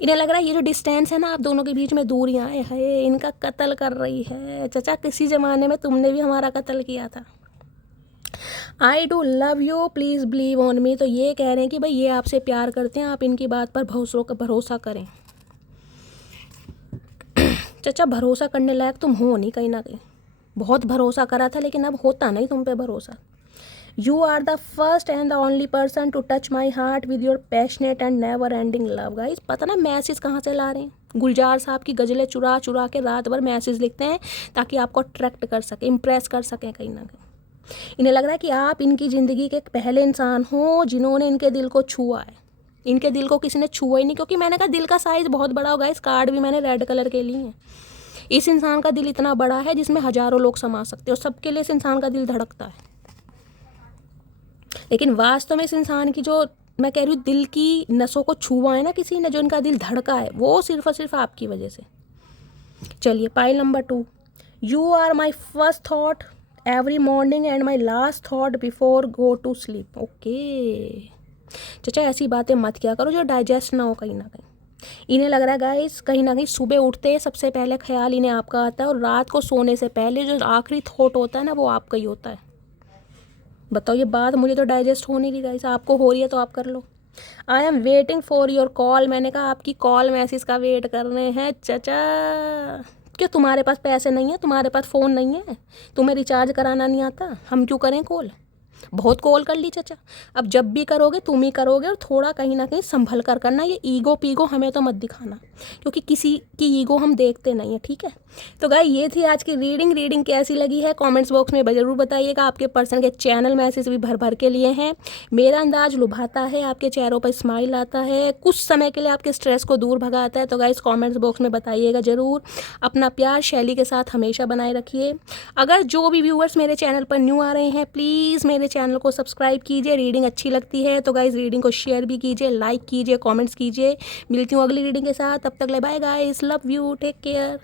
इन्हें लग रहा है ये जो डिस्टेंस है ना आप दोनों के बीच में, दूरियां है इनका कत्ल कर रही है। चचा किसी ज़माने में तुमने भी हमारा कत्ल किया था। I do love you please believe on me. तो ये कह रहे हैं कि भाई ये आपसे प्यार करते हैं, आप इनकी बात पर भरोसा करें। चचा भरोसा करने लायक तुम हो नहीं, कहीं ना कहीं बहुत भरोसा करा था, लेकिन अब होता नहीं तुम पे भरोसा। You are the first and the only person to touch my heart with your passionate and never ending love. Guys पता ना मैसेज कहाँ से ला रहे हैं, गुलजार साहब की गज़लें चुरा चुरा के रात भर मैसेज लिखते हैं ताकि आपको अट्रैक्ट कर सके, इम्प्रेस कर सकें कहीं ना कहीं। इन्हें लग रहा है कि आप इनकी ज़िंदगी के पहले इंसान हो जिन्होंने इनके दिल को छुआ है। इनके दिल को किसी ने छुआ ही नहीं, क्योंकि मैंने कहा दिल का साइज़ बहुत बड़ा होगा। इस कार्ड भी मैंने रेड कलर के लिए हैं। इस इंसान का दिल इतना बड़ा है जिसमें हज़ारों लोग समा सकते हैं और सबके लिए इस इंसान का दिल धड़कता है। लेकिन वास्तव में इस इंसान की जो मैं कह रही हूँ दिल की नसों को छुआ है ना किसी ने, जो इनका दिल धड़का है, वो सिर्फ और सिर्फ आपकी वजह से। चलिए पाइल number 2, you are my first thought every morning and my last thought before go to sleep. Okay चाचा ऐसी बातें मत किया करो जो डाइजेस्ट ना हो कहीं ना कहीं। इन्हें लग रहा है गाइस कहीं ना कहीं सुबह उठते सबसे पहले ख्याल इन्हें आपका आता है और रात को सोने से पहले जो आखिरी थॉट होता है ना वो आपका ही होता है। बताओ ये बात मुझे तो डाइजेस्ट हो नहीं रही गाइस, आपको हो रही है तो आप कर लो। I am waiting for your call. मैंने कहा आपकी कॉल मैसेज का वेट कर रहे हैं चाचा। क्यों तुम्हारे पास पैसे नहीं है, तुम्हारे पास फ़ोन नहीं है, तुम्हें रिचार्ज कराना नहीं आता, हम क्यों करें कॉल? बहुत कॉल कर ली चाचा। अब जब भी करोगे तुम ही करोगे और थोड़ा कहीं ना कहीं संभल कर करना। ये ईगो पीगो हमें तो मत दिखाना, क्योंकि किसी की ईगो हम देखते नहीं है, ठीक है। तो गाइस ये थी आज की रीडिंग कैसी लगी है कमेंट्स बॉक्स में ज़रूर बताइएगा। आपके पर्सन के चैनल मैसेज भी भर भर के लिए हैं। मेरा अंदाज लुभाता है, आपके चेहरों पर स्माइल आता है, कुछ समय के लिए आपके स्ट्रेस को दूर भगाता है। तो गाइस कमेंट्स बॉक्स में बताइएगा ज़रूर। अपना प्यार शैली के साथ हमेशा बनाए रखिए। अगर जो भी व्यूअर्स मेरे चैनल पर न्यू आ रहे हैं प्लीज़ मेरे चैनल को सब्सक्राइब कीजिए। रीडिंग अच्छी लगती है तो गाइस रीडिंग को शेयर भी कीजिए, लाइक कीजिए, कमेंट्स कीजिए। मिलती हूँ अगली रीडिंग के साथ, तब तक ले bye guys, love you, take care.